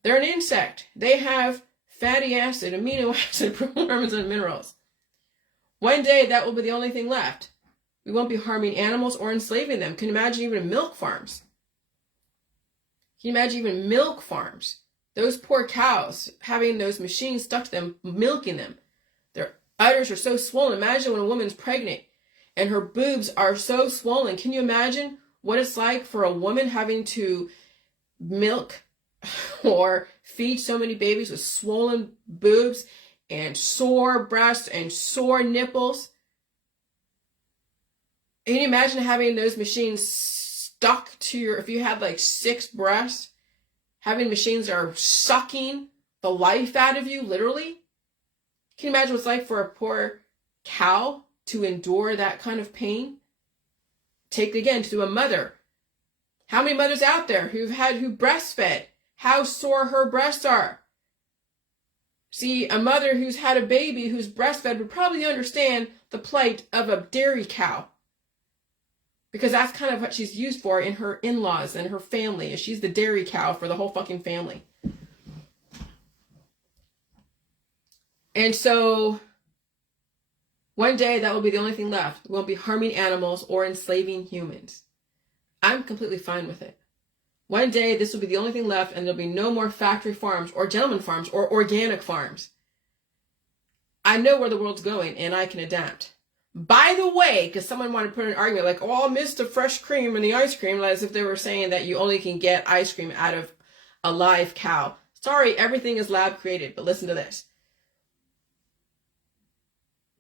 They're an insect. They have fatty acid, amino acid, prohormones, and minerals. One day, that will be the only thing left. We won't be harming animals or enslaving them. Can you imagine even milk farms? Can you imagine even milk farms? Those poor cows, having those machines stuck to them, milking them. Their udders are so swollen. Imagine when a woman's pregnant and her boobs are so swollen. Can you imagine what it's like for a woman having to milk or feed so many babies with swollen boobs and sore breasts and sore nipples? Can you imagine having those machines stuck to your, if you had like 6 breasts, having machines that are sucking the life out of you, literally? Can you imagine what it's like for a poor cow to endure that kind of pain? Take again to a mother. How many mothers out there who breastfed? How sore her breasts are. See, a mother who's had a baby who's breastfed would probably understand the plight of a dairy cow. Because that's kind of what she's used for in her in-laws and her family. She's the dairy cow for the whole fucking family. And so, one day that will be the only thing left. We won't be harming animals or enslaving humans. I'm completely fine with it. One day this will be the only thing left, and there'll be no more factory farms or gentleman farms or organic farms. I know where the world's going, and I can adapt. By the way, because someone wanted to put an argument like, oh, I'll miss the fresh cream and the ice cream, as if they were saying that you only can get ice cream out of a live cow. Sorry, everything is lab created, but listen to this.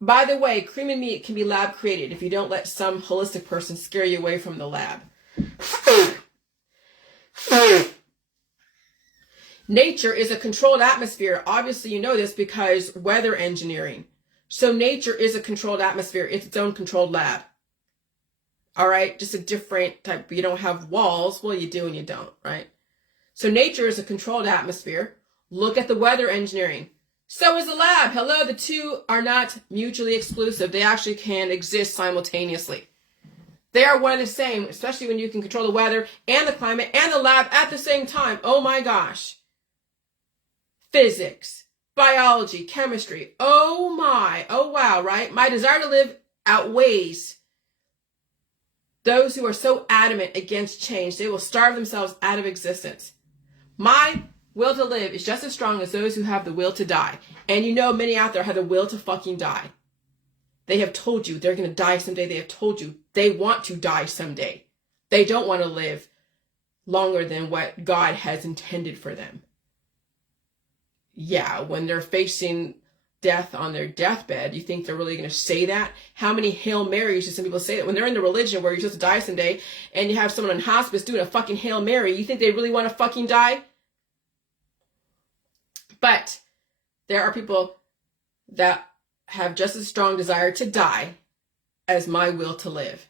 By the way, cream and meat can be lab created if you don't let some holistic person scare you away from the lab. Nature is a controlled atmosphere. Obviously, you know this because weather engineering. So nature is a controlled atmosphere. It's its own controlled lab. All right? Just a different type. You don't have walls. Well, you do and you don't, right? So nature is a controlled atmosphere. Look at the weather engineering. So is the lab. Hello, the two are not mutually exclusive. They actually can exist simultaneously. They are one and the same, especially when you can control the weather and the climate and the lab at the same time. Oh my gosh. Physics, biology, chemistry. Oh my, oh wow, right? My desire to live outweighs those who are so adamant against change. They will starve themselves out of existence. My will to live is just as strong as those who have the will to die. And you know many out there have the will to fucking die. They have told you they're going to die someday. They have told you they want to die someday. They don't want to live longer than what God has intended for them. Yeah, when they're facing death on their deathbed, you think they're really going to say that? How many Hail Marys do some people say that? When they're in the religion where you're supposed to die someday and you have someone in hospice doing a fucking Hail Mary, you think they really want to fucking die? But there are people that have just as strong desire to die as my will to live.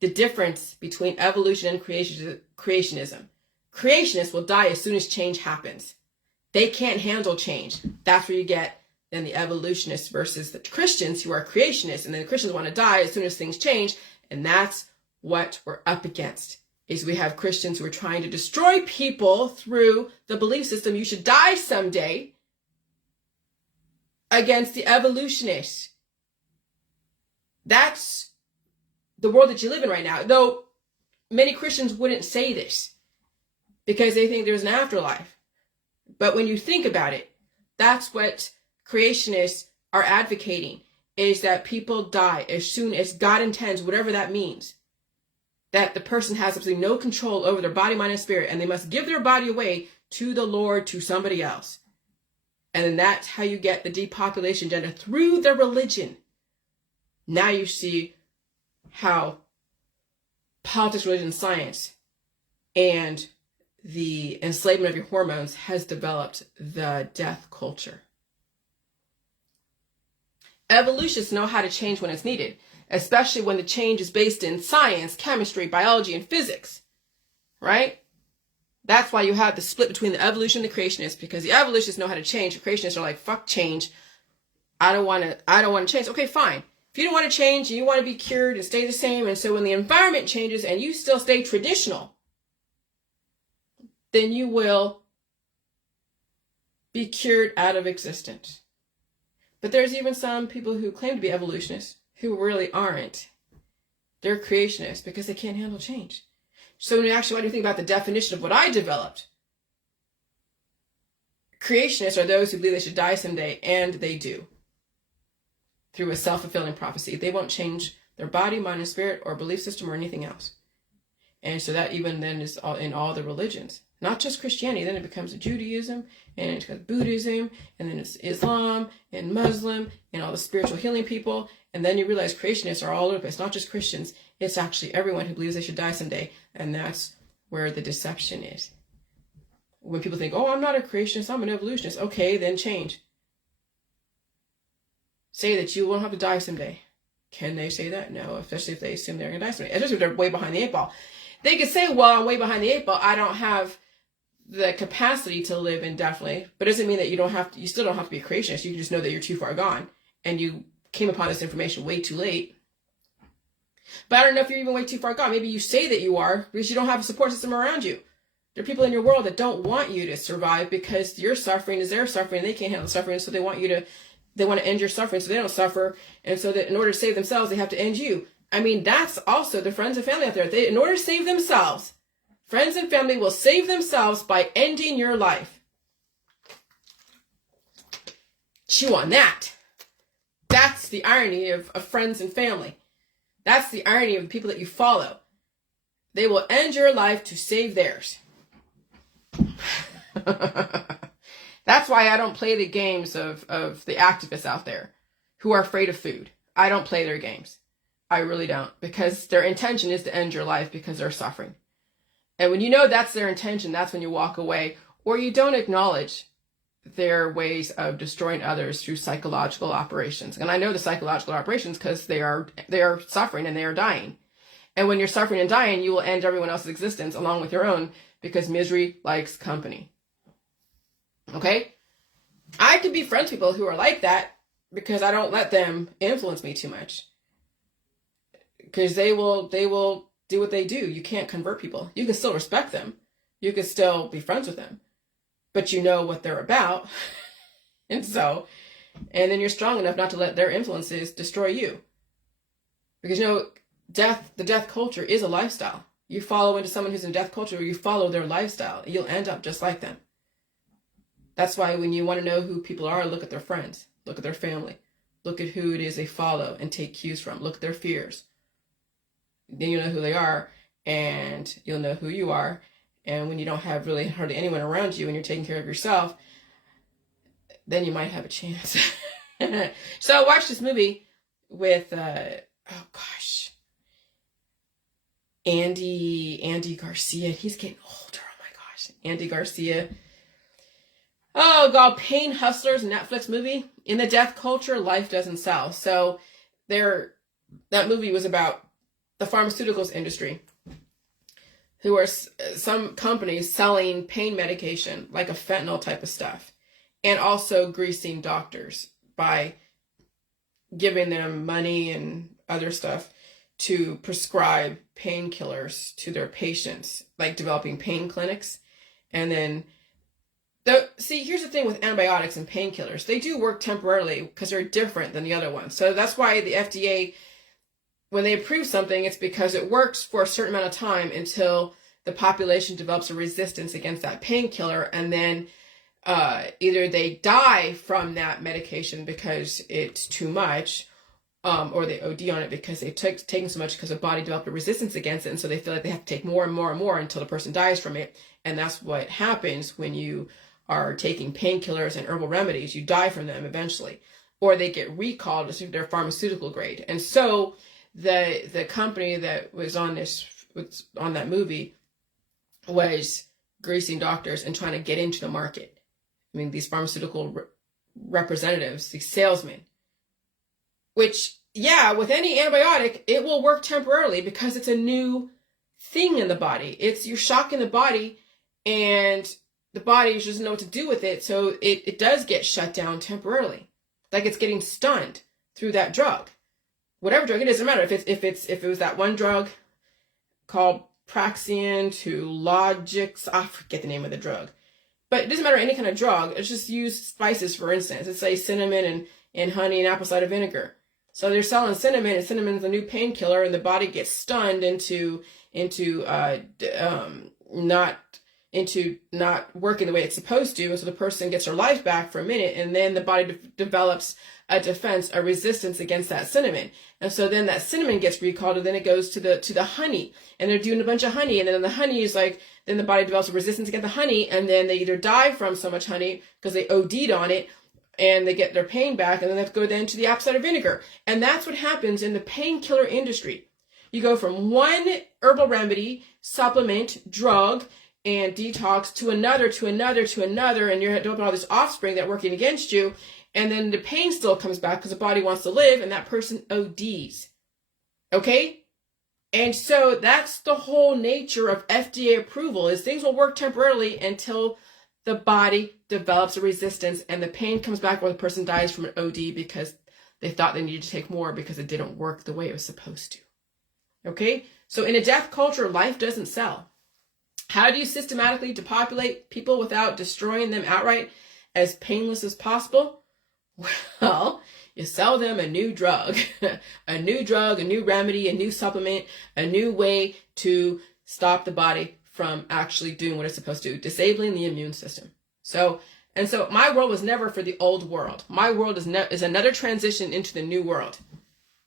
The difference between evolution and creationism. Creationists will die as soon as change happens. They can't handle change. That's where you get then the evolutionists versus the Christians who are creationists. And then the Christians want to die as soon as things change. And that's what we're up against. Is we have Christians who are trying to destroy people through the belief system you should die someday, against the evolutionists. That's the world that you live in right now. Though many Christians wouldn't say this because they think there's an afterlife. But when you think about it, that's what creationists are advocating, is that people die as soon as God intends, whatever that means. That the person has absolutely no control over their body, mind, and spirit, and they must give their body away to the Lord, to somebody else. And then that's how you get the depopulation agenda through the religion. Now you see how politics, religion, science, and the enslavement of your hormones has developed the death culture. Evolutionists know how to change when it's needed, especially when the change is based in science, chemistry, biology, and physics, right? That's why you have the split between the evolution and the creationists, because the evolutionists know how to change. The creationists are like, fuck change. I don't want to change. Okay, fine. If you don't want to change and you want to be cured and stay the same, and so when the environment changes and you still stay traditional, then you will be cured out of existence. But there's even some people who claim to be evolutionists who really aren't. They're creationists because they can't handle change. So in actuality, when you think about the definition of what I developed, creationists are those who believe they should die someday, and they do. Through a self-fulfilling prophecy. They won't change their body, mind, and spirit, or belief system, or anything else. And so that even then is in all the religions. Not just Christianity. Then it becomes Judaism, and it becomes Buddhism, and then it's Islam, and Muslim, and all the spiritual healing people. And then you realize creationists are all over the place. Not just Christians. It's actually everyone who believes they should die someday. And that's where the deception is. When people think, oh, I'm not a creationist, I'm an evolutionist. Okay, then change. Say that you won't have to die someday. Can they say that? No, especially if they assume they're going to die someday. Especially if they're way behind the 8 ball. They could say, well, I'm way behind the 8 ball. I don't have the capacity to live indefinitely. But it doesn't mean that you still don't have to be a creationist. You can just know that you're too far gone. And you came upon this information way too late. But I don't know if you're even way too far gone. Maybe you say that you are because you don't have a support system around you. There are people in your world that don't want you to survive because your suffering is their suffering. They can't handle the suffering, so they want to end your suffering so they don't suffer. And so that in order to save themselves, they have to end you. I mean, that's also the friends and family out there. In order to save themselves, friends and family will save themselves by ending your life. Chew on that. That's the irony of friends and family. That's the irony of the people that you follow. They will end your life to save theirs. That's why I don't play the games of the activists out there who are afraid of food. I don't play their games. I really don't. Because their intention is to end your life because they're suffering. And when you know that's their intention, that's when you walk away. Or you don't acknowledge their ways of destroying others through psychological operations. And I know the psychological operations because they are suffering and they are dying. And when you're suffering and dying, you will end everyone else's existence along with your own because misery likes company. Okay? I could be friends with people who are like that because I don't let them influence me too much. Because they will do what they do. You can't convert people. You can still respect them. You can still be friends with them. But you know what they're about. And then you're strong enough not to let their influences destroy you. Because the death culture is a lifestyle. You follow into someone who's in death culture, you follow their lifestyle. You'll end up just like them. That's why when you want to know who people are, look at their friends. Look at their family. Look at who it is they follow and take cues from. Look at their fears. Then you'll know who they are, and you'll know who you are. And when you don't have really hardly anyone around you and you're taking care of yourself, then you might have a chance. So I watched this movie with, Andy Garcia. He's getting older. Oh my gosh. Andy Garcia. Oh God, Pain Hustlers, Netflix movie. In the death culture, life doesn't sell. So that movie was about the pharmaceuticals industry, who are some companies selling pain medication, like a fentanyl type of stuff, and also greasing doctors by giving them money and other stuff to prescribe painkillers to their patients, like developing pain clinics. And then, here's the thing with antibiotics and painkillers. They do work temporarily because they're different than the other ones. So that's why the FDA, when they approve something, it's because it works for a certain amount of time until the population develops a resistance against that painkiller, and then either they die from that medication because it's too much, or they OD on it because they've taken so much because the body developed a resistance against it, and so they feel like they have to take more and more and more until the person dies from it. And that's what happens when you are taking painkillers and herbal remedies. You die from them eventually, or they get recalled if they're pharmaceutical grade. And so the company that was on that movie was greasing doctors and trying to get into the market. I mean, these pharmaceutical representatives, these salesmen, which, yeah, with any antibiotic, it will work temporarily because it's a new thing in the body. You're shocking the body, and the body doesn't know what to do with it, so it does get shut down temporarily. Like it's getting stunned through that drug. Whatever drug it is, doesn't matter if it was that one drug called Praxian to Logix, I forget the name of the drug. But it doesn't matter any kind of drug. It's just use spices, for instance. Let's say cinnamon and honey and apple cider vinegar. So they're selling cinnamon, and cinnamon's a new painkiller, and the body gets stunned into into not working the way it's supposed to. And so the person gets their life back for a minute, and then the body develops a defense, a resistance against that cinnamon. And so then that cinnamon gets recalled, and then it goes to the honey, and they're doing a bunch of honey, and then the honey is like, then the body develops a resistance against the honey, and then they either die from so much honey because they OD'd on it, and they get their pain back, and then they have to go then to the apple cider vinegar. And that's what happens in the painkiller industry. You go from one herbal remedy, supplement, drug, and detox to another, to another, to another, and you're developing all this offspring that are working against you, and then the pain still comes back because the body wants to live, and that person ODs. Okay? And so that's the whole nature of FDA approval, is things will work temporarily until the body develops a resistance and the pain comes back, or the person dies from an OD because they thought they needed to take more because it didn't work the way it was supposed to. Okay? So in a death culture, life doesn't sell. How do you systematically depopulate people without destroying them outright as painless as possible? Well, you sell them a new drug, a new remedy, a new supplement, a new way to stop the body from actually doing what it's supposed to, disabling the immune system. So my world was never for the old world. My world is another transition into the new world.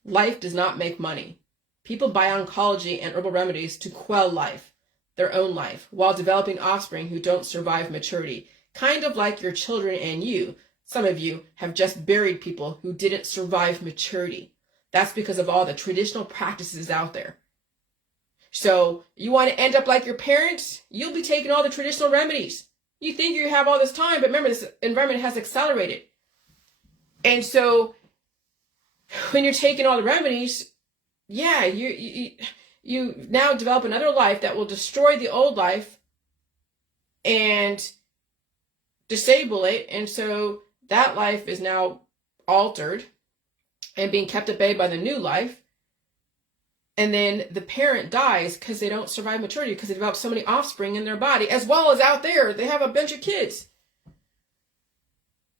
Life does not make money. People buy oncology and herbal remedies to quell life, their own life, while developing offspring who don't survive maturity. Kind of like your children and you. Some of you have just buried people who didn't survive maturity. That's because of all the traditional practices out there. So you want to end up like your parents? You'll be taking all the traditional remedies. You think you have all this time, but remember, this environment has accelerated. And so when you're taking all the remedies, yeah, you now develop another life that will destroy the old life and disable it. And so that life is now altered and being kept at bay by the new life. And then the parent dies because they don't survive maturity, because they develop so many offspring in their body, as well as out there, they have a bunch of kids.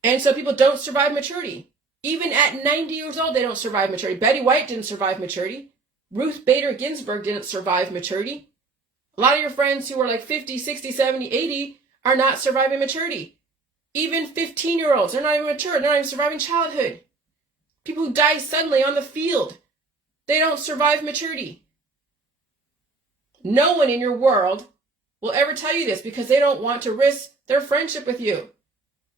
And so people don't survive maturity. Even at 90 years old, they don't survive maturity. Betty White didn't survive maturity. Ruth Bader Ginsburg didn't survive maturity. A lot of your friends who are like 50, 60, 70, 80 are not surviving maturity. Even 15-year-olds, they're not even mature. They're not even surviving childhood. People who die suddenly on the field, they don't survive maturity. No one in your world will ever tell you this because they don't want to risk their friendship with you.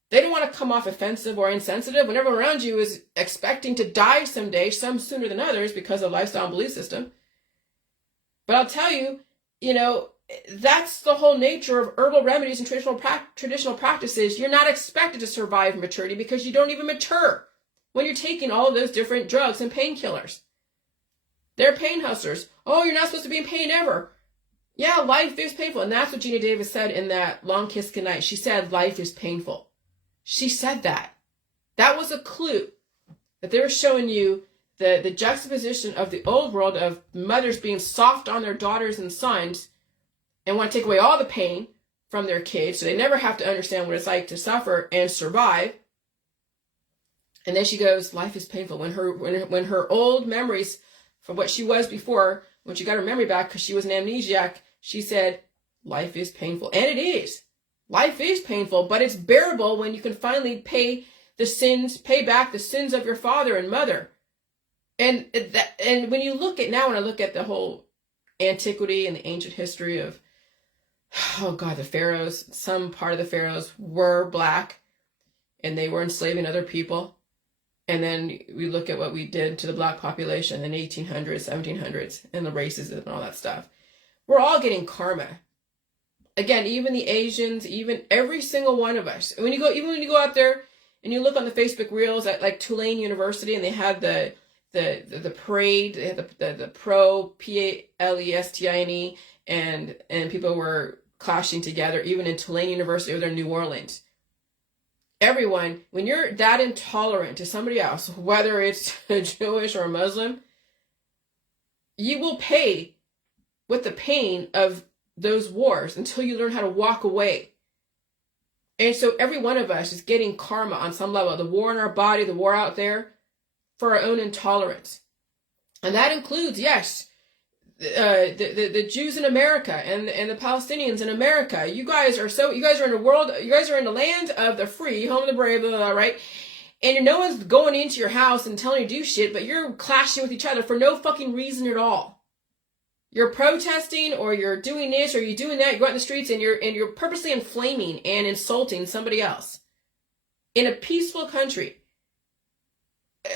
They don't want to come off offensive or insensitive when everyone around you is expecting to die someday, some sooner than others because of lifestyle and belief system. But I'll tell you, that's the whole nature of herbal remedies and traditional practices. You're not expected to survive maturity because you don't even mature when you're taking all of those different drugs and painkillers. They're pain hustlers. Oh, you're not supposed to be in pain ever. Yeah, life is painful. And that's what Gina Davis said in that Long Kiss Goodnight. She said, life is painful. She said that. That was a clue that they were showing you the juxtaposition of the old world of mothers being soft on their daughters and sons and want to take away all the pain from their kids so they never have to understand what it's like to suffer and survive. And then she goes, life is painful. When her old memories from what she was before, when she got her memory back because she was an amnesiac, she said, life is painful. And it is. Life is painful, but it's bearable when you can finally pay back the sins of your father and mother. And when you look at now, when I look at the whole antiquity and the ancient history of, the pharaohs, some part of the pharaohs were black and they were enslaving other people. And then we look at what we did to the black population in the 1800s, 1700s, and the racism and all that stuff. We're all getting karma. Again, even the Asians, even every single one of us. When you go out there and you look on the Facebook reels at like Tulane University, and they had the parade, they had the pro Palestine, and people were clashing together, even in Tulane University or New Orleans. Everyone, when you're that intolerant to somebody else, whether it's a Jewish or a Muslim, you will pay with the pain of those wars until you learn how to walk away. And so every one of us is getting karma on some level. The war in our body, the war out there, for our own intolerance. And that includes, yes, the Jews in America and the Palestinians in America. You guys are in the land of the free, home of the brave, blah, blah, blah, right? And no one's going into your house and telling you to do shit, but you're clashing with each other for no fucking reason at all. You're protesting, or you're doing this, or you're doing that. You go out in the streets and you're purposely inflaming and insulting somebody else in a peaceful country.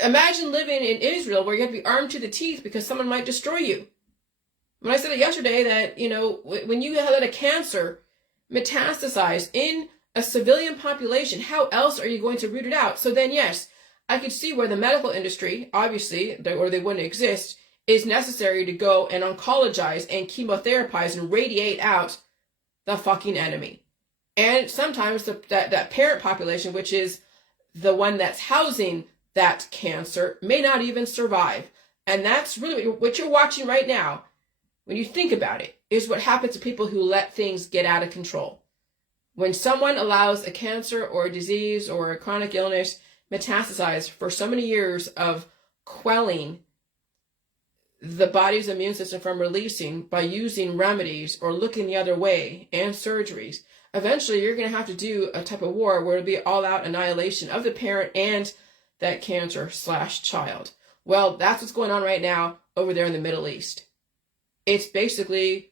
Imagine living in Israel where you have to be armed to the teeth because someone might destroy you. When I said it yesterday that, when you let a cancer metastasize in a civilian population, how else are you going to root it out? So then, yes, I could see where the medical industry, obviously, or they wouldn't exist, is necessary to go and oncologize and chemotherapize and radiate out the fucking enemy. And sometimes that parent population, which is the one that's housing that cancer, may not even survive. And that's really what you're watching right now, when you think about it, is what happens to people who let things get out of control. When someone allows a cancer or a disease or a chronic illness metastasize for so many years of quelling the body's immune system from releasing by using remedies or looking the other way and surgeries, eventually you're going to have to do a type of war where it'll be all-out annihilation of the parent and that cancer/child. Well, that's what's going on right now over there in the Middle East. It's basically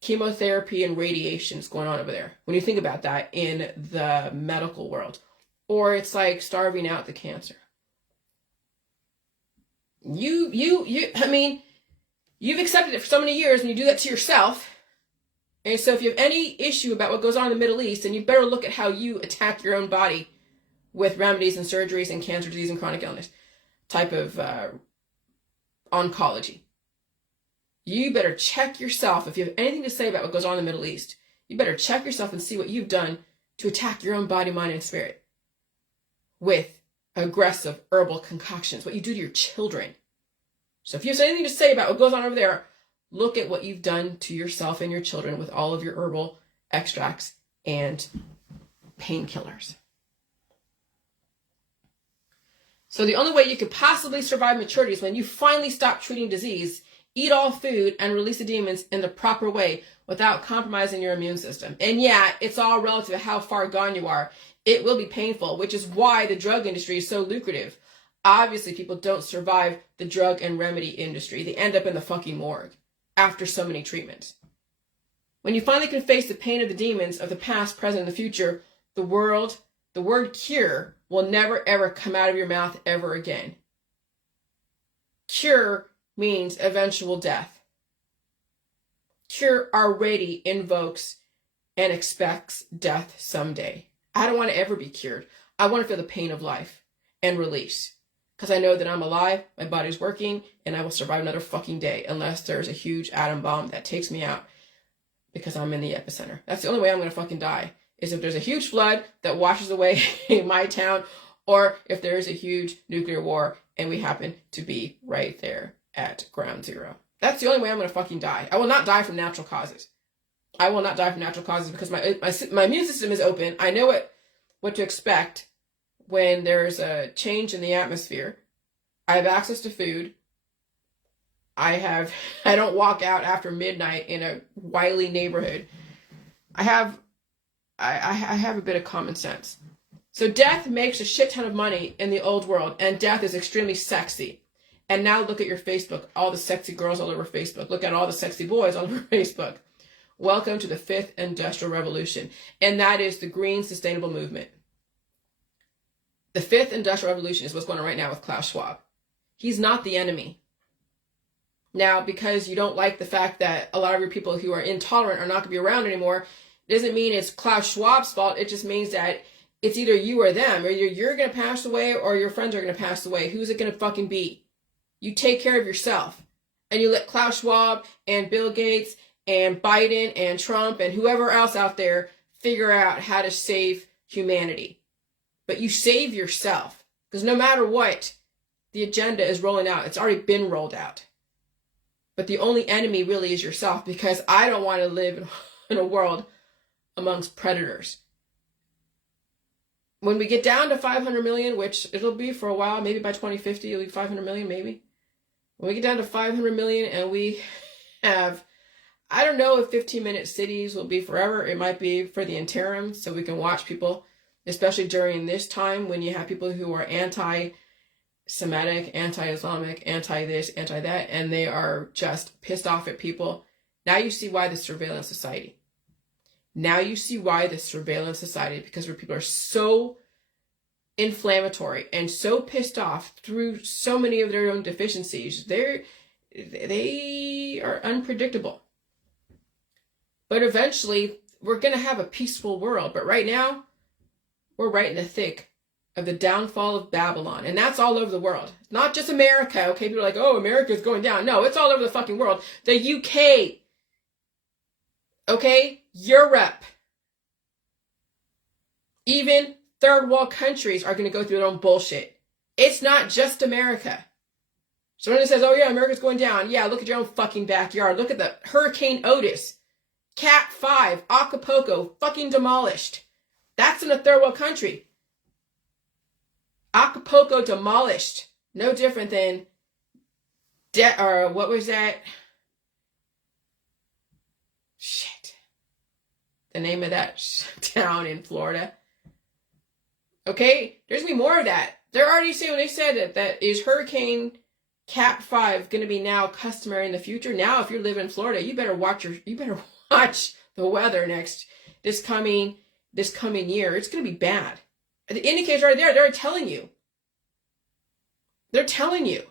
chemotherapy and radiation is going on over there, when you think about that in the medical world. Or it's like starving out the cancer. You've accepted it for so many years, and you do that to yourself. And so if you have any issue about what goes on in the Middle East, then you better look at how you attack your own body with remedies and surgeries and cancer, disease, and chronic illness type of oncology. You better check yourself. If you have anything to say about what goes on in the Middle East, you better check yourself and see what you've done to attack your own body, mind, and spirit with aggressive herbal concoctions, what you do to your children. So if you have anything to say about what goes on over there, look at what you've done to yourself and your children with all of your herbal extracts and painkillers. So the only way you could possibly survive maturity is when you finally stop treating disease, eat all food, and release the demons in the proper way without compromising your immune system. And yeah, it's all relative to how far gone you are. It will be painful, which is why the drug industry is so lucrative. Obviously, people don't survive the drug and remedy industry. They end up in the fucking morgue after so many treatments. When you finally can face the pain of the demons of the past, present, and the future, the word cure will never ever come out of your mouth ever again. Cure means eventual death. Cure already invokes and expects death someday. I don't want to ever be cured. I want to feel the pain of life and release. Because I know that I'm alive, my body's working, and I will survive another fucking day unless there's a huge atom bomb that takes me out because I'm in the epicenter. That's the only way I'm going to fucking die, is if there's a huge flood that washes away my town, or if there is a huge nuclear war and we happen to be right there at ground zero. That's the only way I'm going to fucking die. I will not die from natural causes. I will not die from natural causes because my immune system is open. I know what to expect when there's a change in the atmosphere. I have access to food. I don't walk out after midnight in a wily neighborhood. I have a bit of common sense. So death makes a shit ton of money in the old world, and death is extremely sexy. And now look at your Facebook, all the sexy girls all over Facebook. Look at all the sexy boys all over Facebook. Welcome to the 5th Industrial Revolution. And that is the green sustainable movement. The 5th Industrial Revolution is what's going on right now with Klaus Schwab. He's not the enemy. Now, because you don't like the fact that a lot of your people who are intolerant are not going to be around anymore, it doesn't mean it's Klaus Schwab's fault. It just means that it's either you or them. Or you're going to pass away or your friends are going to pass away. Who's it going to fucking be? You take care of yourself. And you let Klaus Schwab and Bill Gates and Biden and Trump and whoever else out there figure out how to save humanity. But you save yourself. Because no matter what, the agenda is rolling out. It's already been rolled out. But the only enemy really is yourself, because I don't want to live in a world amongst predators. When we get down to 500 million, which it'll be for a while, maybe by 2050 it'll be 500 million, maybe. When we get down to 500 million and we have, I don't know if 15-minute cities will be forever. It might be for the interim so we can watch people, especially during this time when you have people who are anti-Semitic, anti-Islamic, anti-this, anti-that, and they are just pissed off at people. Now you see why the surveillance society. Now you see why the surveillance society, because where people are so inflammatory and so pissed off through so many of their own deficiencies, they are unpredictable. But eventually, we're going to have a peaceful world. But right now, we're right in the thick of the downfall of Babylon. And that's all over the world. It's not just America, okay? People are like, oh, America's going down. No, it's all over the fucking world. The UK, okay? Europe. Even third world countries are going to go through their own bullshit. It's not just America. Someone says, oh yeah, America's going down. Yeah, look at your own fucking backyard. Look at the Hurricane Otis. Cat 5, Acapulco, fucking demolished. That's in a third world country. Acapulco demolished. No different than, what was that? Shit. The name of that town in Florida. Okay, there's going to be more of that. They're already saying, when they said that is Hurricane Cat 5 going to be now customary in the future. Now, if you're living in Florida, you better watch the weather this coming year. It's going to be bad. The indicators are there. They're telling you. They're telling you.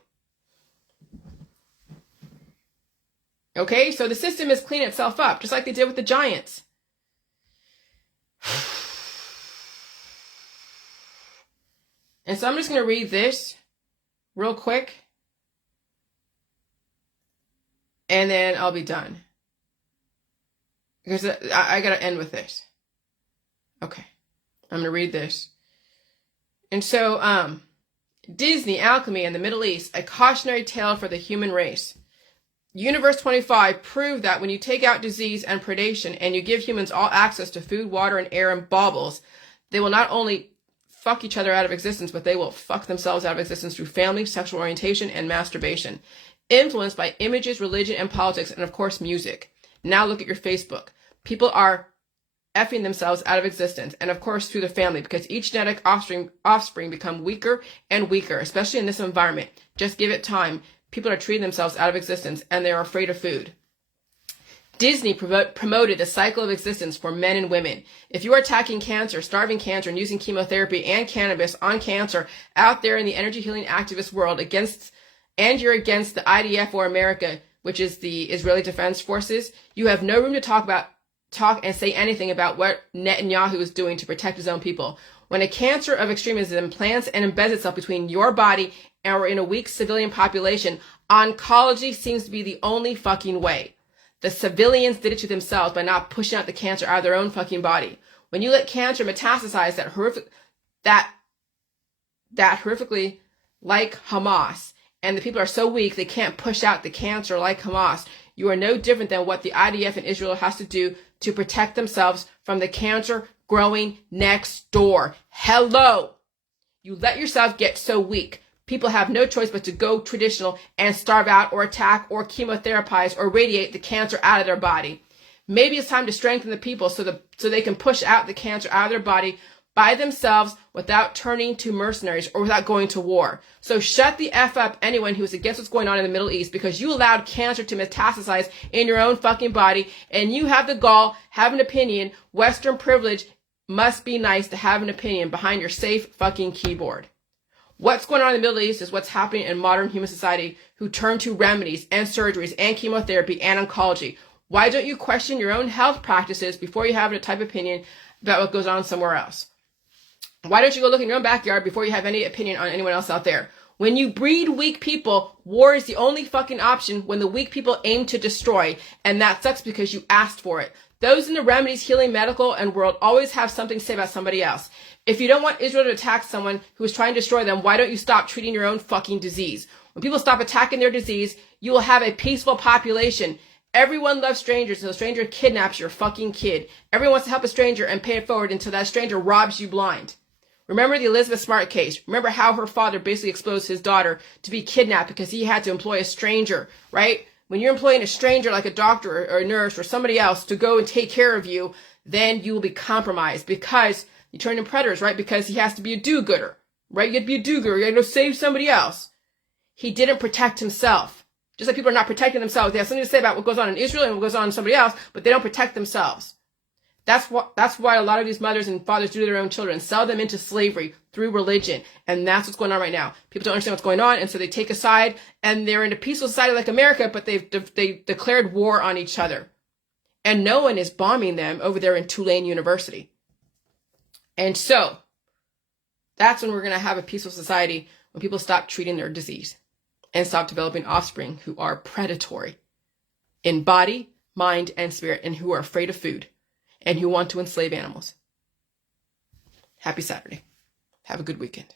Okay, so the system is cleaning itself up, just like they did with the giants. And so I'm just going to read this real quick. And then I'll be done. Because I got to end with this. Okay. I'm going to read this. And so, Disney, Alchemy, and the Middle East, a cautionary tale for the human race. Universe 25 proved that when you take out disease and predation and you give humans all access to food, water, and air and baubles, they will not only fuck each other out of existence, but they will fuck themselves out of existence through family, sexual orientation, and masturbation. Influenced by images, religion, and politics, and of course, music. Now look at your Facebook. People are effing themselves out of existence, and of course through the family, because each genetic offspring become weaker and weaker, especially in this environment. Just give it time. People are treating themselves out of existence, and they're afraid of food. Disney promoted the cycle of existence for men and women. If you are attacking cancer, starving cancer, and using chemotherapy and cannabis on cancer out there in the energy healing activist world and you're against the IDF or America, which is the Israeli Defense Forces, you have no room to talk and say anything about what Netanyahu is doing to protect his own people. When a cancer of extremism implants and embeds itself between your body and we're in a weak civilian population, oncology seems to be the only fucking way. The civilians did it to themselves by not pushing out the cancer out of their own fucking body. When you let cancer metastasize that horrifically like Hamas, and the people are so weak they can't push out the cancer like Hamas, you are no different than what the IDF in Israel has to do to protect themselves from the cancer growing next door. Hello! You let yourself get so weak. People have no choice but to go traditional and starve out or attack or chemotherapize or radiate the cancer out of their body. Maybe it's time to strengthen the people so they can push out the cancer out of their body by themselves without turning to mercenaries or without going to war. So shut the F up, anyone who is against what's going on in the Middle East, because you allowed cancer to metastasize in your own fucking body, and you have the gall, have an opinion. Western privilege must be nice to have an opinion behind your safe fucking keyboard. What's going on in the Middle East is what's happening in modern human society, who turn to remedies and surgeries and chemotherapy and oncology. Why don't you question your own health practices before you have a type of opinion about what goes on somewhere else? Why don't you go look in your own backyard before you have any opinion on anyone else out there? When you breed weak people, war is the only fucking option when the weak people aim to destroy, and that sucks because you asked for it. Those in the remedies, healing, medical, and world always have something to say about somebody else. If you don't want Israel to attack someone who is trying to destroy them, why don't you stop treating your own fucking disease? When people stop attacking their disease, you will have a peaceful population. Everyone loves strangers until a stranger kidnaps your fucking kid. Everyone wants to help a stranger and pay it forward until that stranger robs you blind. Remember the Elizabeth Smart case. Remember how her father basically exposed his daughter to be kidnapped because he had to employ a stranger, right? When you're employing a stranger like a doctor or a nurse or somebody else to go and take care of you, then you will be compromised because you turn into predators, right? Because he has to be a do-gooder, right? You have to be a do-gooder. You have to go save somebody else. He didn't protect himself. Just like people are not protecting themselves. They have something to say about what goes on in Israel and what goes on in somebody else, but they don't protect themselves. That's why a lot of these mothers and fathers do to their own children, sell them into slavery through religion. And that's what's going on right now. People don't understand what's going on, and so they take a side, and they're in a peaceful society like America, but they've declared war on each other. And no one is bombing them over there in Tulane University. And so that's when we're going to have a peaceful society, when people stop treating their disease and stop developing offspring who are predatory in body, mind, and spirit, and who are afraid of food and who want to enslave animals. Happy Saturday. Have a good weekend.